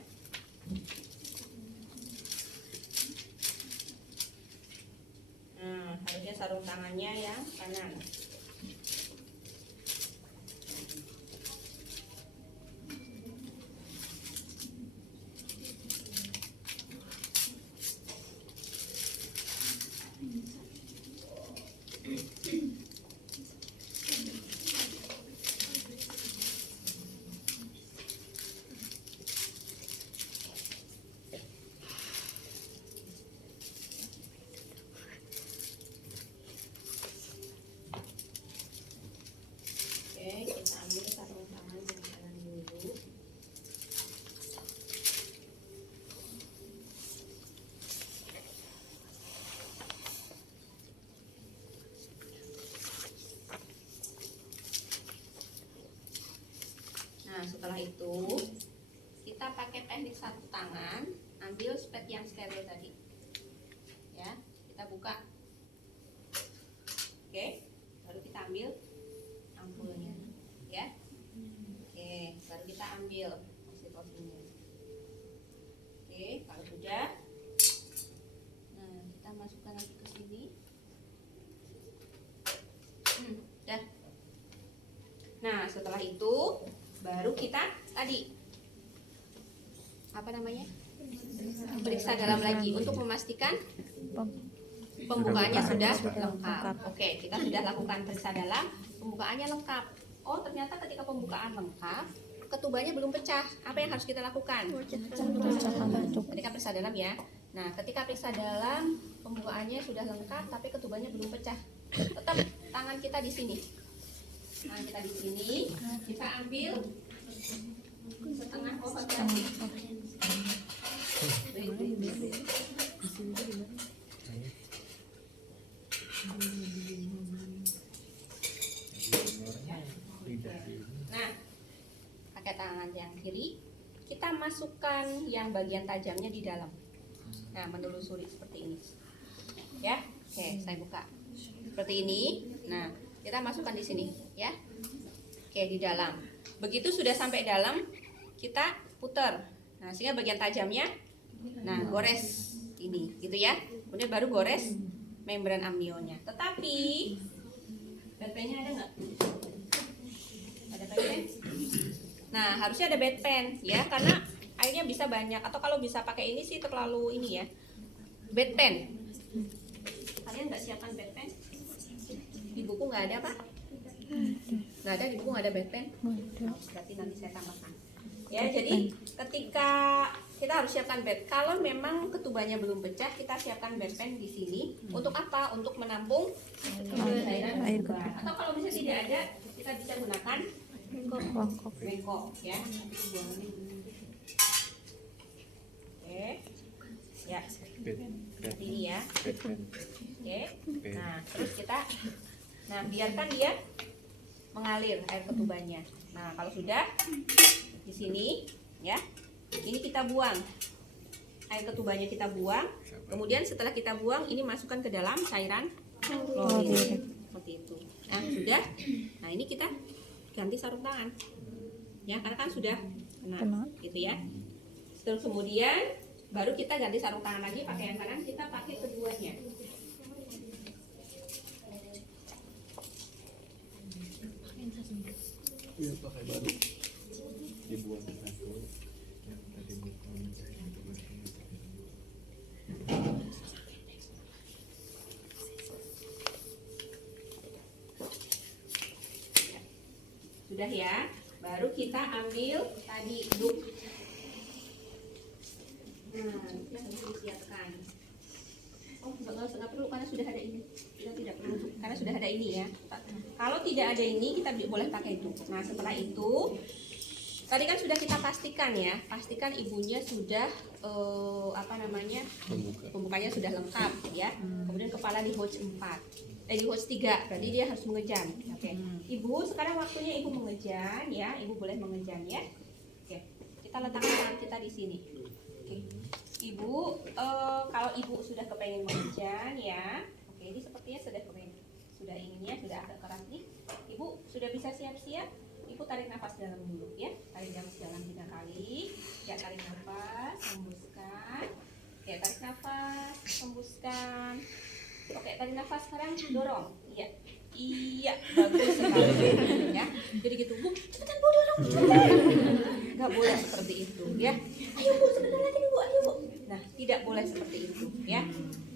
Nah, harusnya sarung tangannya yang kanan. Kita ambil sarung tangan yang kanan dulu. Nah, setelah itu kita pakai teknik satu tangan, ambil spet yang steril tadi ya, kita buka. Oke, baru kita ambil ampulnya ya. Oke, baru kita ambil oksitosinnya. Oke, kalau sudah, nah kita masukkan lagi ke sini. Dah. Nah, setelah itu baru kita tadi periksa dalam lagi untuk memastikan pembukaannya sudah lengkap. Oke, kita sudah lakukan periksa dalam, pembukaannya lengkap. Oh, ternyata ketika pembukaan lengkap, ketubanya belum pecah. Apa yang harus kita lakukan? Ketika periksa dalam ya. Nah, ketika periksa dalam, pembukaannya sudah lengkap, tapi ketubanya belum pecah. Tetap tangan kita di sini. Tangan kita di sini, kita ambil Setengah obat. Nah, pakai tangan yang kiri kita masukkan yang bagian tajamnya di dalam. Nah, menelusuri seperti ini. Ya, oke, saya buka seperti ini. Nah, kita masukkan di sini, ya. Oke, di dalam. Begitu sudah sampai dalam, kita putar. Nah, sehingga bagian tajamnya, nah, gores ini, gitu ya. Kemudian baru gores membran amnionnya. Tetapi bedpennya ada nggak? Ada bedpen? Nah, harusnya ada bedpen, ya, karena airnya bisa banyak. Atau kalau bisa pakai ini sih terlalu ini ya. Bedpen. Kalian nggak siapkan bedpen? Di buku nggak ada, Pak? Nggak ada, di buku nggak ada bedpen. Berarti nanti saya tambahkan. Ya, jadi ketika kita harus siapkan bed. Kalau memang ketubannya belum pecah, kita siapkan bedpen di sini. Untuk apa? Untuk menampung cairan ketuban. Atau kalau misalnya tidak ada, kita bisa gunakan bengkok, ya. Oke, ya. Seperti ini ya. Oke. Nah, terus kita, nah, biarkan dia mengalir air ketubannya. Nah, kalau sudah di sini, ya, ini kita buang air ketubannya, kita buang. Kemudian setelah kita buang, ini masukkan ke dalam cairan klorin seperti itu. Nah, sudah. Nah, ini kita ganti sarung tangan, ya, karena kan sudah kena, gitu ya. Terus kemudian baru kita ganti sarung tangan lagi, pakai yang kanan, kita pakai keduanya. Iya, pakai baru. Dibuat satu yang tadi Sudah ya, baru kita ambil tadi duk. Nah, kita harus siapkan. Oh, nggak perlu karena sudah ada ini. Kita tidak perlu karena sudah ada ini ya. Kalau tidak ada ini, kita boleh pakai duk. Nah, setelah itu, tadi kan sudah kita pastikan ya, pastikan ibunya sudah pembukanya sudah lengkap ya. Kemudian kepala di hose 4. Di hose 3, berarti dia harus mengejan. Oke. Ibu, sekarang waktunya ibu mengejan ya. Ibu boleh mengejan ya. Oke. Kita letakkan tangan kita di sini. Oke. Ibu, kalau ibu sudah kepengen mengejan ya. Oke, ini sepertinya sudah inginnya sudah agak keras nih. Ibu sudah bisa siap-siap. Ibu tarik nafas dalam dulu ya. Tarik nafas dalam 3 kali. Ya, tarik nafas, hembuskan. Oke, tarik nafas, hembuskan. Oke, tarik nafas, sekarang dorong. Iya. Iya, bagus sekali ya. Jadi gitu, Bu, cepetan Bu, dorong, cepetan. Enggak boleh seperti itu ya. Ayo Bu, sebentar lagi nih Bu, ayo Bu. Nah, tidak boleh seperti itu ya.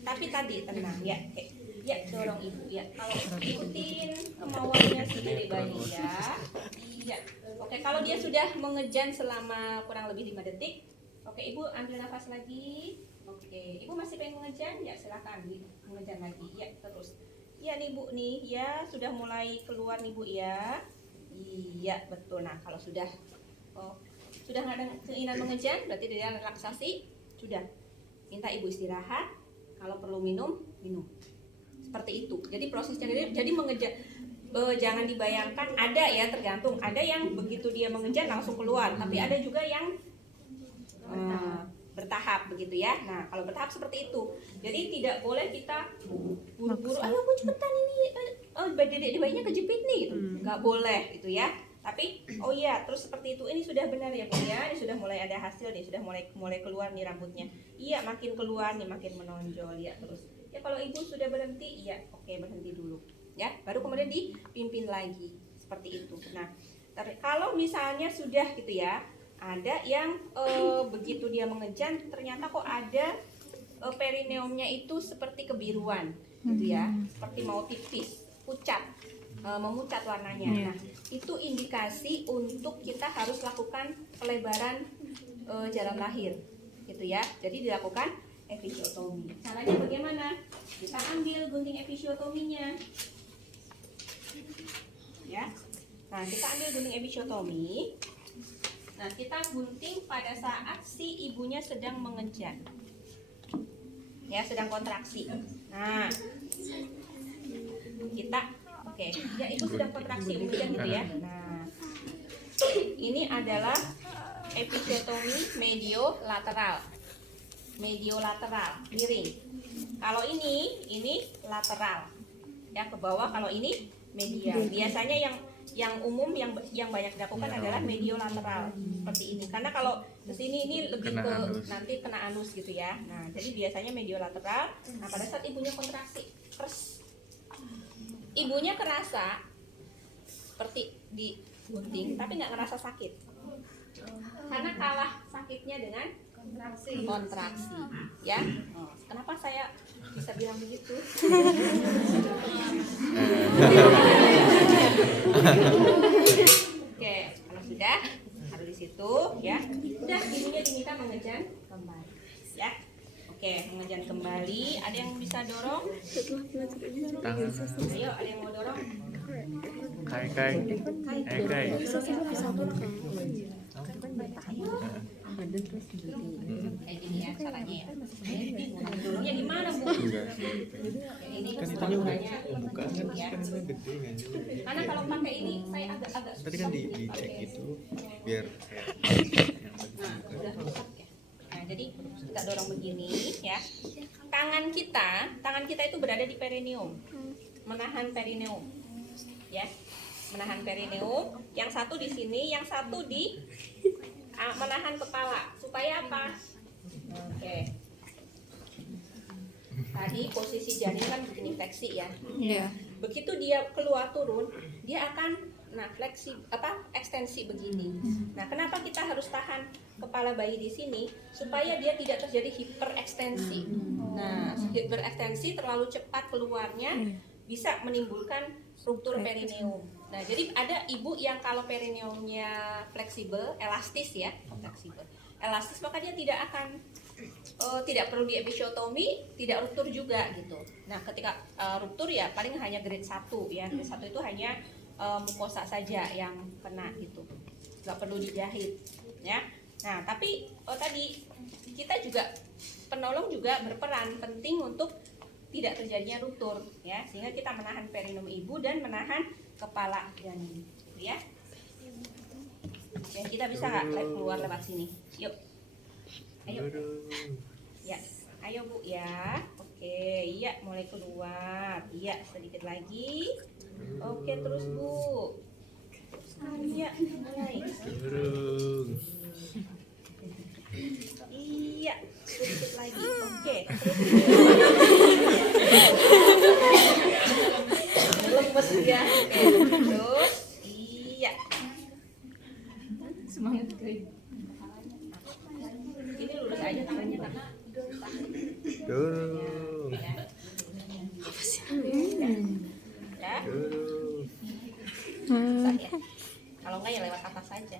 Tapi tadi tenang ya. Oke. Ya, dorong Ibu ya. Kalau ikutin kemauannya si Dede bayi ya. Iya. Oke, kalau dia sudah mengejan selama kurang lebih 5 detik. Oke, Ibu ambil nafas lagi. Oke, Ibu masih pengen mengejan? Ya, silakan mengejan lagi. Ya, terus. Ya nih Bu nih, ya sudah mulai keluar nih Bu ya. Iya, betul. Nah, kalau sudah sudah nggak ada keinginan mengejan, berarti dia relaksasi. Sudah. Minta Ibu istirahat. Kalau perlu minum, minum. Seperti itu. Jadi prosesnya jadi mengejan. Jangan dibayangkan, ada ya, tergantung. Ada yang begitu dia mengejar langsung keluar, tapi ada juga yang bertahap begitu ya. Nah, kalau bertahap seperti itu. Jadi tidak boleh kita buru-buru, ayo Bu cepetan ini, Dede bayinya kejepit nih gitu. Nggak boleh gitu ya. Tapi oh iya, terus seperti itu. Ini sudah benar ya Bu ya. Ini sudah mulai ada hasil nih, sudah mulai keluar nih rambutnya. Iya, makin keluar nih, makin menonjol ya terus. Ya kalau Ibu sudah berhenti, ya oke, berhenti dulu. Ya, baru kemudian dipimpin lagi seperti itu. Nah, kalau misalnya sudah gitu ya, ada yang begitu dia mengejan ternyata kok ada perineumnya itu seperti kebiruan gitu ya, seperti mau pipis, pucat, memucat warnanya. Nah, itu indikasi untuk kita harus lakukan pelebaran jalan lahir gitu ya. Jadi dilakukan episiotomi. Caranya bagaimana? Kita ambil gunting episiotominya. Ya. Nah, kita ambil gunting episiotomi. Nah, kita gunting pada saat si ibunya sedang mengejar. Ya, sedang kontraksi. Nah, kita oke, ya ibu sedang kontraksi mengejar gitu ya. Nah, ini adalah episiotomi mediolateral. Mediolateral, miring. Kalau ini lateral. Ya, ke bawah. Kalau ini medial. Biasanya yang umum yang banyak dilakukan adalah mediolateral seperti ini. Karena kalau ke sini ini lebih Kena ke anus. nanti kena anus gitu ya. Nah, jadi biasanya mediolateral. Nah, pada saat ibunya kontraksi, ibunya kerasa seperti digunting tapi nggak ngerasa sakit. Karena kalah sakitnya dengan kontraksi. Ya. Oh, kenapa saya bisa bilang begitu? Oke, kalau sudah taruh di situ ya. Sudah, ibunya diminta mengejar kembali. Ya. Oke, mengejar kembali. Ada yang bisa dorong? Tangan. Ayo, ada yang mau dorong? Kai. Kayak gini ya caranya ya. Dorongnya gimana, Bu? Enggak. Ini Kan itunya keseluruhannya buka kan ya. gede kan. Karena kalau pakai ini saya agak Tadi kan dicek itu biar Nah, udah rusak ya. Nah, jadi kita dorong begini ya. Tangan kita itu berada di perineum. Menahan perineum. Ya. Menahan perineum, yang satu di sini, yang satu di menahan kepala. Supaya apa? Oke. Tadi posisi janin kan begini fleksi ya. Iya. Begitu dia keluar turun, dia akan ekstensi begini. Nah, kenapa kita harus tahan kepala bayi di sini supaya dia tidak terjadi hiperekstensi. Nah, hiperekstensi terlalu cepat keluarnya bisa menimbulkan struktur perineum. Nah, jadi ada ibu yang kalau perineumnya fleksibel, elastis ya, elastis maka dia tidak perlu di episiotomi, tidak ruptur juga gitu. Nah, ketika ruptur ya paling hanya grade 1 ya. Grade 1 itu hanya mukosa saja yang kena gitu. Nggak perlu dijahit ya. Nah, tapi tadi kita juga penolong juga berperan penting untuk tidak terjadinya ruptur ya, sehingga kita menahan perineum ibu dan menahan kepala janin ya. Ya, kita bisa nggak keluar lewat sini? Yuk. Ayo. Ya, ayo Bu ya. Oke, iya mulai keluar. Iya, sedikit lagi. Oke, terus Bu. Iya, mulai. Iya, sedikit lagi. Oke. Lemes ya. Oke, terus. Iya. Semangat guys. Ini lurus aja tangannya karena Dorong. ya. Bisa ya. Kalau enggak ya lewat atas saja.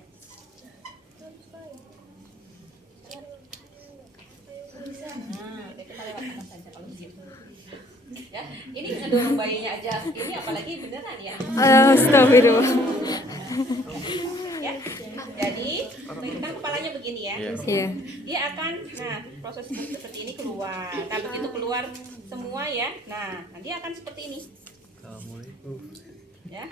Nah, kita lewat atas saja kalau begitu. Ya, ini ngedorong bayinya aja. Ini apalagi beneran ya. Astagfirullah. Ya. Jadi, kan kepalanya begini ya. Iya. Dia akan, nah, proses seperti ini keluar. Nah, begitu keluar semua ya. Nah, dia akan seperti ini. Assalamualaikum. Ya.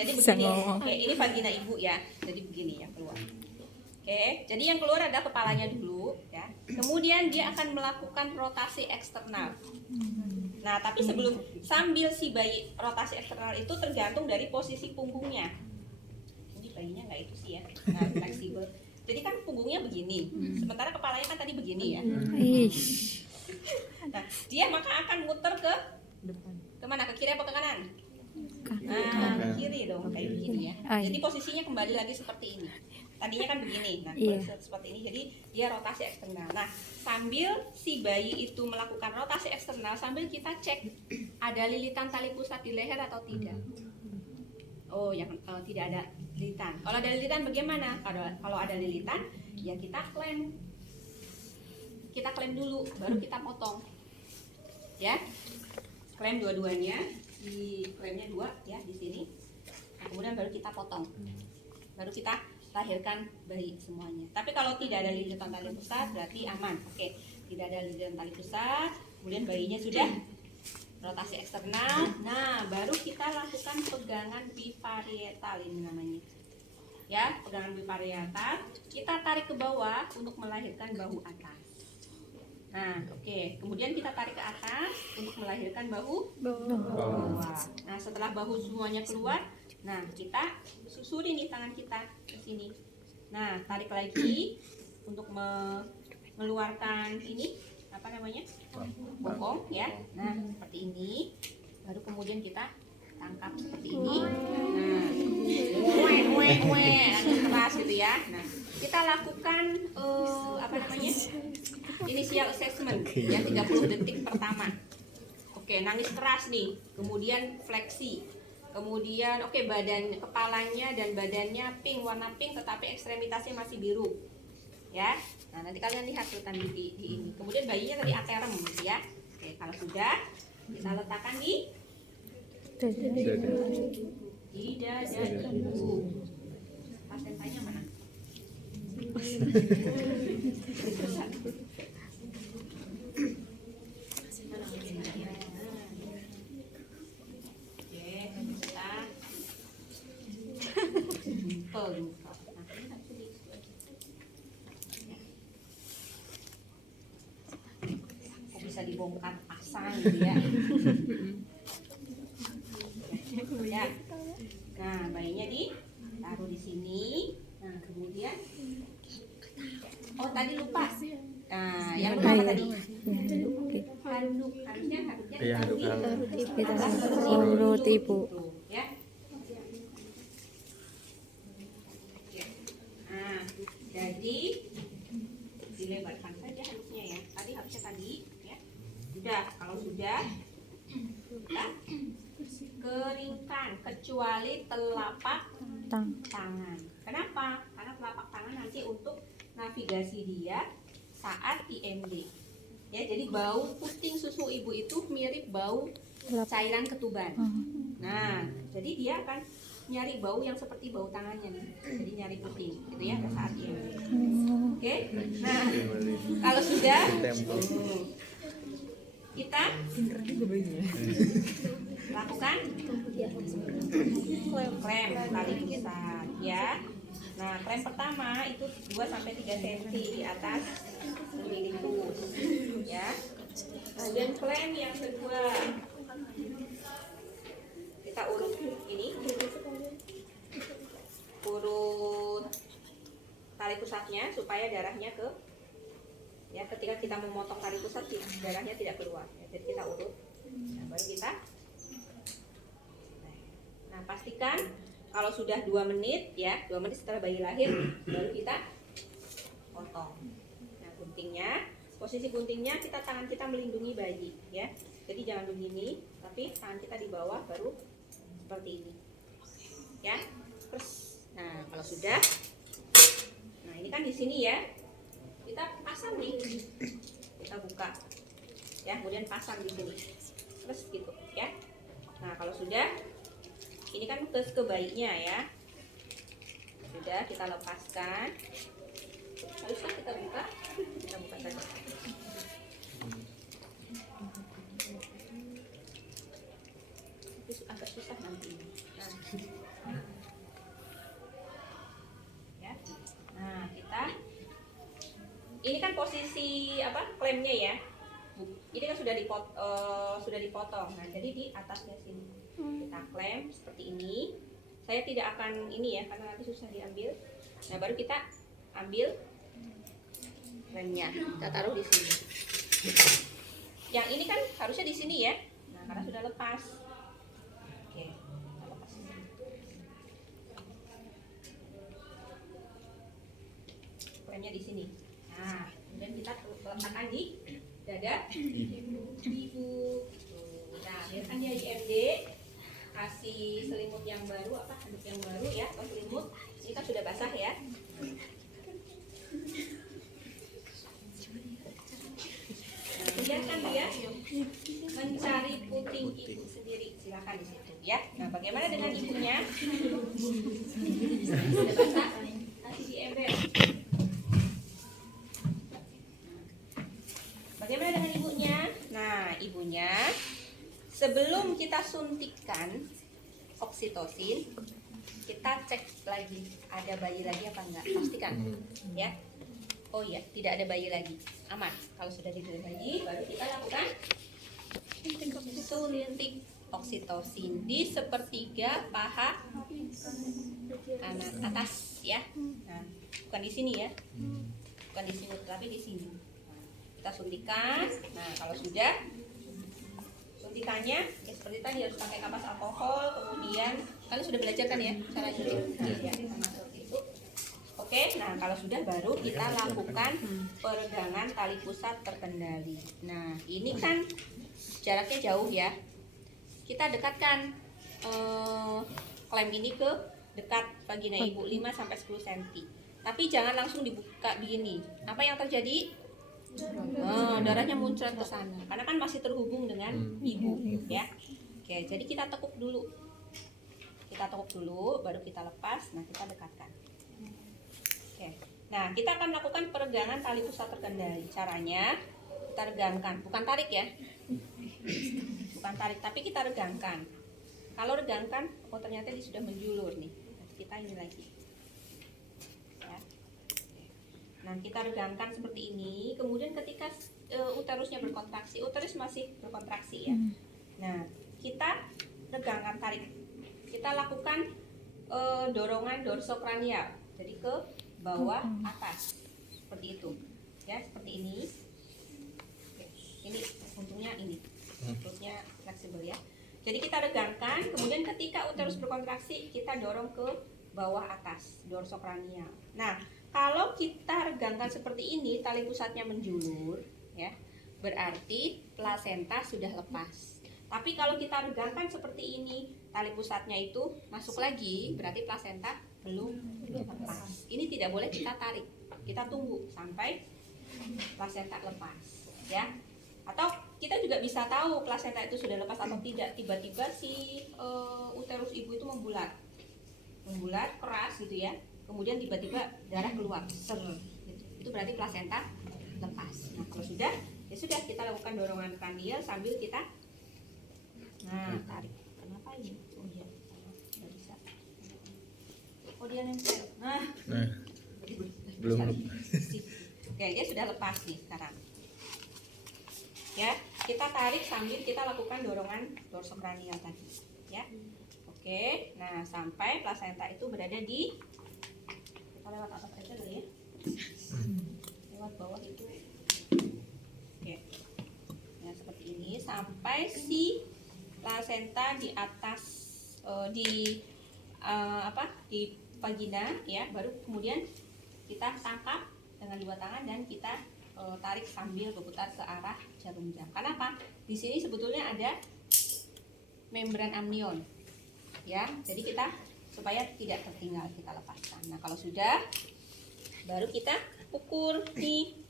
Jadi Bisa begini. ngomong. Oke, ini vagina ibu ya. Jadi begini yang keluar. Oke, jadi yang keluar ada kepalanya dulu ya. Kemudian dia akan melakukan rotasi eksternal. Nah, tapi sambil si bayi rotasi eksternal itu tergantung dari posisi punggungnya. Ini bayinya nggak itu sih ya, nggak fleksibel. Jadi kan punggungnya begini, sementara kepalanya kan tadi begini ya. Nah, dia maka akan muter ke kemana? Ke kiri apa ke kanan? Nah, ke kiri dong, kayak begini ya. Jadi posisinya kembali lagi seperti ini. Tadinya kan begini, nah seperti ini, jadi dia rotasi eksternal. Nah, sambil si bayi itu melakukan rotasi eksternal, sambil kita cek ada lilitan tali pusat di leher atau tidak. Oh, yang tidak ada lilitan. Kalau ada lilitan bagaimana? Kalau ada lilitan, ya kita klem. Kita klem dulu, baru kita potong. Ya, klem dua-duanya, di klemnya 2 ya di sini. Nah, kemudian baru kita potong, baru kita lahirkan bayi semuanya. Tapi kalau tidak ada lilitan tali pusat berarti aman. Oke, tidak ada lilitan tali pusat, kemudian bayinya sudah rotasi eksternal. Nah, baru kita lakukan pegangan biparietal ini namanya. Ya, pegangan biparietal. Kita tarik ke bawah untuk melahirkan bahu atas. Nah, oke. Kemudian kita tarik ke atas untuk melahirkan bahu bawah. Nah, setelah bahu semuanya keluar, nah kita susuri nih tangan kita ke sini. Nah, tarik lagi untuk mengeluarkan ini apa namanya? Bokong ya. Nah, seperti ini. Baru kemudian kita tangkap seperti ini. Nah, keras gitu ya. Nah, kita lakukan apa namanya? Initial assessment ya 30 detik pertama. Oke, nangis keras nih. Kemudian fleksi. Kemudian oke, badan kepalanya dan badannya pink, warna pink tetapi ekstremitasnya masih biru. Ya. Nah, nanti kalian lihat tuh tadi di ini. Kemudian bayinya tadi aterem gitu ya. Oke, kalau sudah kita letakkan di dada ibu. Pasentanya mana? Kok bisa dibongkar pasang gitu ya. Ya. Nah, bayinya ditaruh di sini. Nah, kemudian tadi lupa. Nah, yang lupa apa tadi? Handuk. Harusnya ditaruh di atas perut ibu. ya. Nah, jadi dilebarkan saja handuknya ya. Harusnya tadi ya. Sudah, kalau sudah kita keringkan kecuali telapak tangan. Kenapa? Karena telapak tangan nanti untuk navigasi dia saat IMD. Ya, jadi bau puting susu ibu itu mirip bau cairan ketuban. Nah, jadi dia akan nyari bau yang seperti bau tangannya nih. Jadi nyari puting gitu ya saat IMD. Oke? Nah, kalau sudah kita lakukan klem tali pusat ya. Nah, klem pertama itu 2-3 cm di atas umbilikus ya. Kemudian klem yang kedua kita urut ini, urut tali pusatnya supaya darahnya ya, ketika kita memotong tali pusat darahnya tidak keluar ya. Jadi kita urut. Nah, baru kita pastikan kalau sudah 2 menit ya, 2 menit setelah bayi lahir baru kita potong. Nah, guntingnya, posisi guntingnya tangan kita melindungi bayi ya. Jadi jangan begini, tapi tangan kita di bawah baru seperti ini. Ya. Terus nah, kalau sudah, nah ini kan di sini ya. Kita pasang nih. Kita buka. Ya, kemudian pasang di sini. Terus gitu ya. Nah, kalau sudah ini kan ke bayinya ya. Sudah, kita lepaskan. Haruskah kita buka? Kita buka saja. Itu agak susah nanti. Nah. Ya. Nah, kita ini kan posisi apa? Klemnya ya. Ini kan sudah dipotong. Nah, jadi di atasnya sini. Kita klem seperti ini. Saya tidak akan ini ya, karena nanti susah diambil. Nah, baru kita ambil klemnya, kita taruh di sini. Yang ini kan harusnya di sini ya. Nah, karena sudah lepas. Oke, kita lepas ini. Klemnya di sini. Nah, kemudian kita letakkan di dada ibu. Nah, biarkan dia IMD. Kasih selimut yang baru, handuk yang baru ya, atau selimut. Ini kan sudah basah ya. Nah, biarkan dia mencari puting ibu sendiri. Silakan di situ ya. Nah, bagaimana dengan ibunya? kita suntikan oksitosin, kita cek lagi ada bayi lagi apa enggak, pastikan ya. Oh iya, tidak ada bayi lagi, aman. Kalau sudah tidak ada bayi, baru kita lakukan suntik oksitosin di sepertiga paha anak atas ya. Nah, bukan di sini ya, bukan di sini, tapi di sini. Nah, kita suntikan. Nah, kalau sudah suntikannya ya seperti tadi, harus pakai kapas alkohol. Kemudian kalian sudah belajar kan ya cara nyuntik? Nah, ya, termasuk itu. Oke, nah kalau sudah baru kita lakukan peregangan tali pusat terkendali. Nah, ini kan jaraknya jauh ya. Kita dekatkan klem ini ke dekat vagina ibu 5-10 cm. Tapi jangan langsung dibuka begini. Apa yang terjadi? Darahnya muncrat ke sana. Karena kan masih terhubung dengan ibu ya. Oke, jadi kita tekuk dulu. Kita tekuk dulu, baru kita lepas. Nah, kita dekatkan. Oke. Nah, kita akan lakukan peregangan tali pusat terkendali. Caranya kita regangkan, bukan tarik ya. Bukan tarik, tapi kita regangkan. Kalau regangkan, oh ternyata dia sudah menjulur nih. Kita ini lagi. Ya. Nah, kita regangkan seperti ini. Kemudian ketika uterusnya berkontraksi, uterus masih berkontraksi ya. Nah, kita regangkan, tarik. Kita lakukan dorongan dorsokranial. Jadi ke bawah atas. Seperti itu. Ya, seperti ini. Oke. Ini untungnya ini. Perutnya fleksibel ya. Jadi kita regangkan, kemudian ketika uterus berkontraksi kita dorong ke bawah atas, dorsokranial. Nah, kalau kita regangkan seperti ini, tali pusatnya menjulur ya, berarti plasenta sudah lepas. Tapi kalau kita regangkan seperti ini, tali pusatnya itu masuk lagi, berarti plasenta belum lepas. Ini tidak boleh kita tarik. Kita tunggu sampai plasenta lepas ya. Atau kita juga bisa tahu plasenta itu sudah lepas atau tidak. Tiba-tiba si uterus ibu itu membulat keras gitu ya. Kemudian tiba-tiba darah keluar, ser, gitu. Itu berarti plasenta lepas. Nah, kalau sudah, ya sudah, kita lakukan dorongan kranial sambil kita tarik. Kenapa ini? Oh iya, nggak bisa. Oh dia nempel. Nah. Belum. Oke, dia sudah lepas nih sekarang. Ya, kita tarik sambil kita lakukan dorongan dorsokranial tadi ya. Oke, nah sampai plasenta itu berada di, kita lewat atas aja dulu ya, lewat bawah itu. Oke, ya seperti ini sampai si plasenta di atas di vagina ya. Baru kemudian kita tangkap dengan dua tangan dan kita tarik sambil berputar ke arah jarum jam. Kenapa? Di sini sebetulnya ada membran amnion, ya. Jadi kita supaya tidak tertinggal kita lepaskan. Nah kalau sudah, baru kita ukur nih,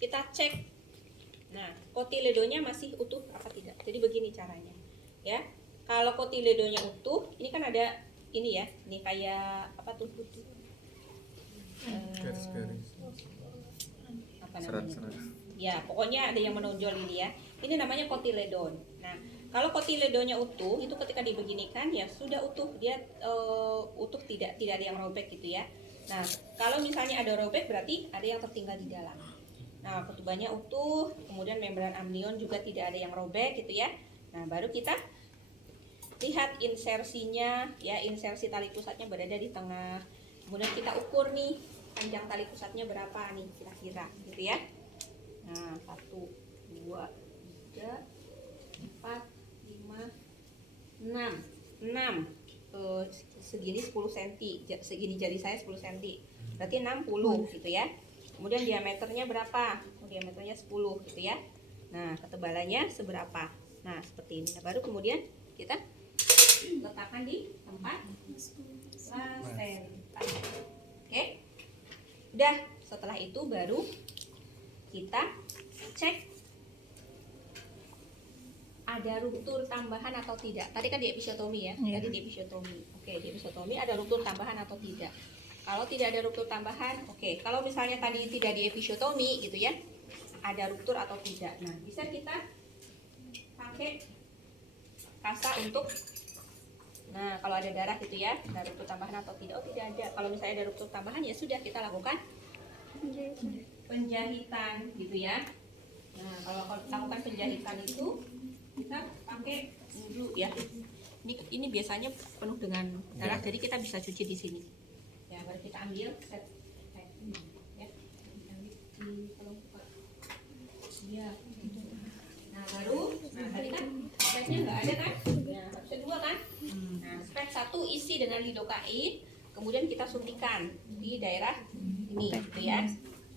kita cek. Nah kotiledonya masih utuh apa tidak. Jadi begini caranya, ya. Kalau kotiledonya utuh, ini kan ada ini ya, ini kayak apa tuh? Apa namanya? Ya, pokoknya ada yang menonjol ini ya. Ini namanya kotiledon. Nah, kalau kotiledonnya utuh, itu ketika dibeginikan ya sudah utuh, dia utuh, tidak ada yang robek gitu ya. Nah, kalau misalnya ada robek berarti ada yang tertinggal di dalam. Nah, ketubannya utuh, kemudian membran amnion juga tidak ada yang robek gitu ya. Nah, baru kita lihat insersinya ya, insersi tali pusatnya berada di tengah. Kemudian kita ukur nih panjang tali pusatnya berapa nih kira-kira gitu ya. Nah 1, 2, 3, 4, 5, 6 segini 10 cm, segini jari saya 10 cm, berarti 60 gitu ya. Kemudian diameternya berapa? Diameternya 10 gitu ya. Nah ketebalannya seberapa? Nah seperti ini. Nah, baru kemudian kita letakkan di tempat plasenta. Oke, udah. Setelah itu baru kita cek ada ruptur tambahan atau tidak. Tadi kan di episiotomi ya, tadi di episiotomi. Oke, di episiotomi ada ruptur tambahan atau tidak. Kalau tidak ada ruptur tambahan, oke. Kalau misalnya tadi tidak di episiotomi gitu ya, ada ruptur atau tidak. Nah, bisa kita pakai kasa untuk, nah kalau ada darah gitu ya, ada ruptur tambahan atau tidak. Oh tidak ada. Kalau misalnya ada ruptur tambahan ya sudah kita lakukan penjahitan gitu ya. Nah kalau lakukan penjahitan itu kita pakai wudhu ya. Ini biasanya penuh dengan darah, jadi kita bisa cuci di sini. Ya baru kita ambil set ya. Ya. Nah baru, nah tadi kan spetsnya nggak ada kan? Nah harusnya 2 kan? Nah spets 1 isi dengan lidokain, kemudian kita suntikan di daerah ini, gitu ya.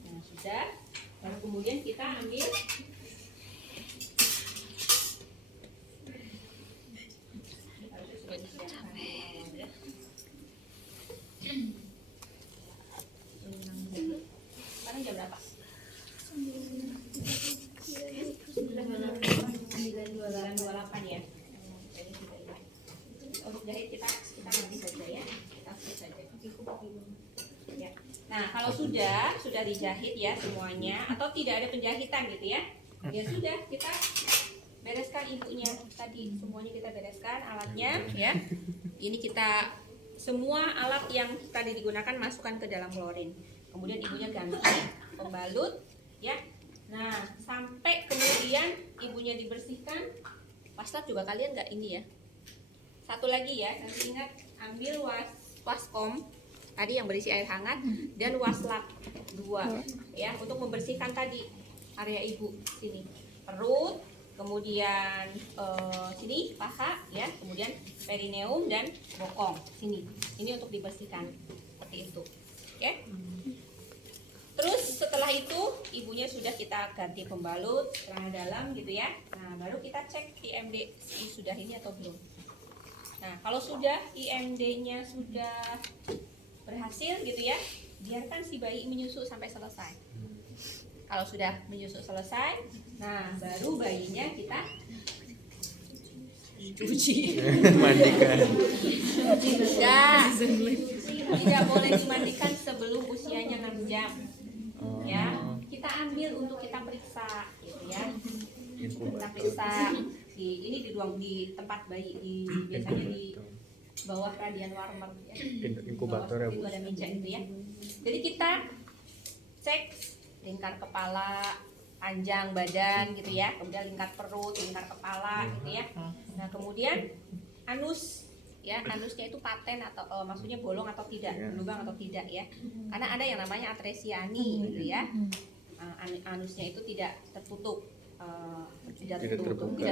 Nah sudah, lalu kemudian kita ambil sekarang jam berapa? 9.28 ya. Untuk jahit kita nanti saja ya. Kita saja. Ya. Nah kalau sudah dijahit ya semuanya, atau tidak ada penjahitan gitu ya, ya sudah kita bereskan ibunya tadi, semuanya kita bereskan alatnya ya. Ini kita semua alat yang tadi digunakan masukkan ke dalam klorin, kemudian ibunya ganti pembalut ya. Nah sampai kemudian ibunya dibersihkan. Waslat juga kalian nggak ini ya. Satu lagi ya, nanti ingat ambil waskom tadi yang berisi air hangat dan waslap 2 ya, untuk membersihkan tadi area ibu sini, perut, kemudian sini paha ya, kemudian perineum dan bokong sini. Ini untuk dibersihkan seperti itu. Oke. Terus setelah itu ibunya sudah kita ganti pembalut celana dalam gitu ya. Nah baru kita cek IMD sudah ini atau belum. Nah kalau sudah IMD-nya sudah berhasil gitu ya, biarkan si bayi menyusu sampai selesai. Kalau sudah menyusu selesai, nah baru bayinya kita cuci, Mandikan. tidak boleh dimandikan sebelum usianya 6 jam. Ya, kita ambil untuk kita periksa gitu ya. Kita periksa ini di tempat bayi, biasanya di bawah radian warmer ya. Inkubator ya, Itu Bu. ada meja itu ya. Jadi kita cek lingkar kepala, panjang badan gitu ya, kemudian lingkar perut, lingkar kepala gitu ya. Nah kemudian anus ya, anusnya itu paten atau maksudnya bolong atau tidak, lubang atau tidak ya. Karena ada yang namanya atresiani gitu ya. Anusnya itu tidak tertutup, tidak terbuka.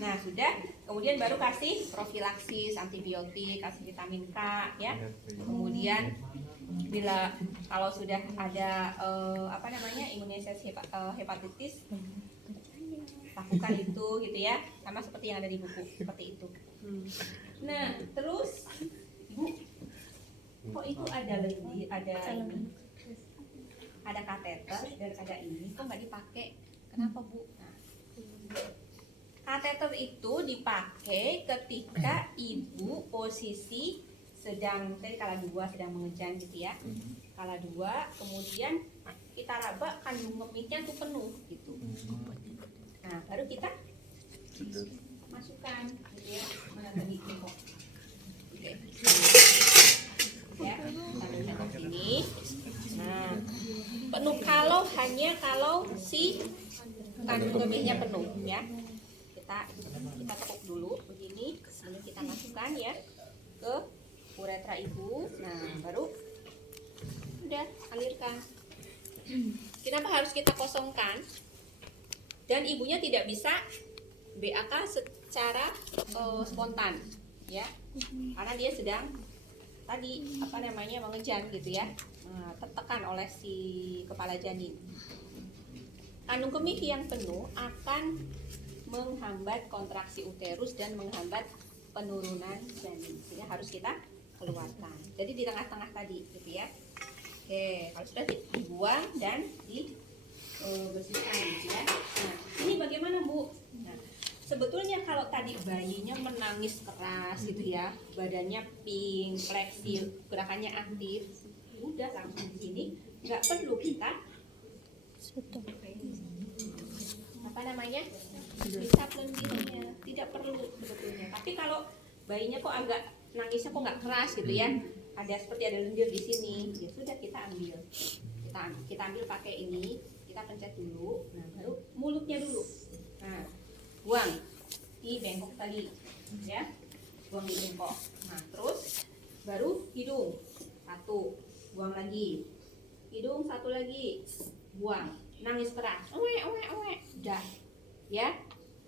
Nah sudah, kemudian baru kasih profilaksis, antibiotik, kasih vitamin K ya. Kemudian bila kalau sudah ada imunisasi hepatitis, lakukan itu gitu ya, sama seperti yang ada di buku seperti itu. Nah terus ibu, kok itu ada lebih ada kateter dan ada ini, kok nggak dipakai? Kenapa Bu? Nah, kateter itu dipakai ketika ibu posisi sedang tadi kala 2 sedang mengejan gitu ya, kala 2, kemudian kita raba kandung kemihnya tuh penuh gitu. Nah baru kita masukkan gitu ya, mana tadi kok. Oke. Ya, kita masuk sini. Nah penuh kalau si kandung kemihnya penuh ya. Kita tekuk dulu begini, kemudian kita masukkan ya ke uretra ibu. Nah baru udah alirkan. Kenapa harus kita kosongkan? Dan ibunya tidak bisa BAK secara spontan ya, karena dia sedang tadi mengejan gitu ya, tertekan oleh si kepala janin. Kandung kemih yang penuh akan menghambat kontraksi uterus dan menghambat penurunan janin, sehingga harus kita keluarkan. Jadi di tengah-tengah tadi gitu ya. Oke, kalau sudah dibuang dan dibersihkan gitu ya. Nah ini bagaimana Bu? Nah, sebetulnya kalau tadi bayinya menangis keras gitu ya, badannya pink, fleksibel, gerakannya aktif, udah langsung di sini, nggak perlu kita hisap lendirnya, tidak perlu sebetulnya. Tapi kalau bayinya kok agak nangisnya kok nggak keras gitu ya, ada seperti ada lendir di sini, ya sudah kita ambil, kita ambil pakai ini, kita pencet dulu, nah baru mulutnya dulu, nah buang di bengkok tadi, ya, buang di bengkok, nah terus baru hidung satu, buang lagi, hidung satu lagi, buang, nangis keras, udah, ya.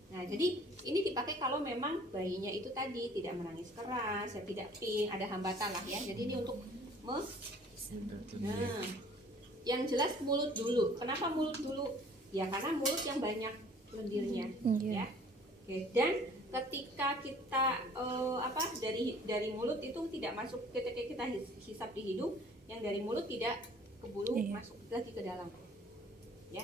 Nah, jadi ini dipakai kalau memang bayinya itu tadi tidak menangis keras, ya tidak ping, ada hambatan lah ya. Jadi ini untuk Nah, yang jelas mulut dulu. Kenapa mulut dulu? Ya karena mulut yang banyak lendirnya, ya. Oke, dan ketika kita dari mulut itu tidak masuk, ketika kita hisap di hidung, yang dari mulut tidak keburu masuk lagi ke dalam. Ya.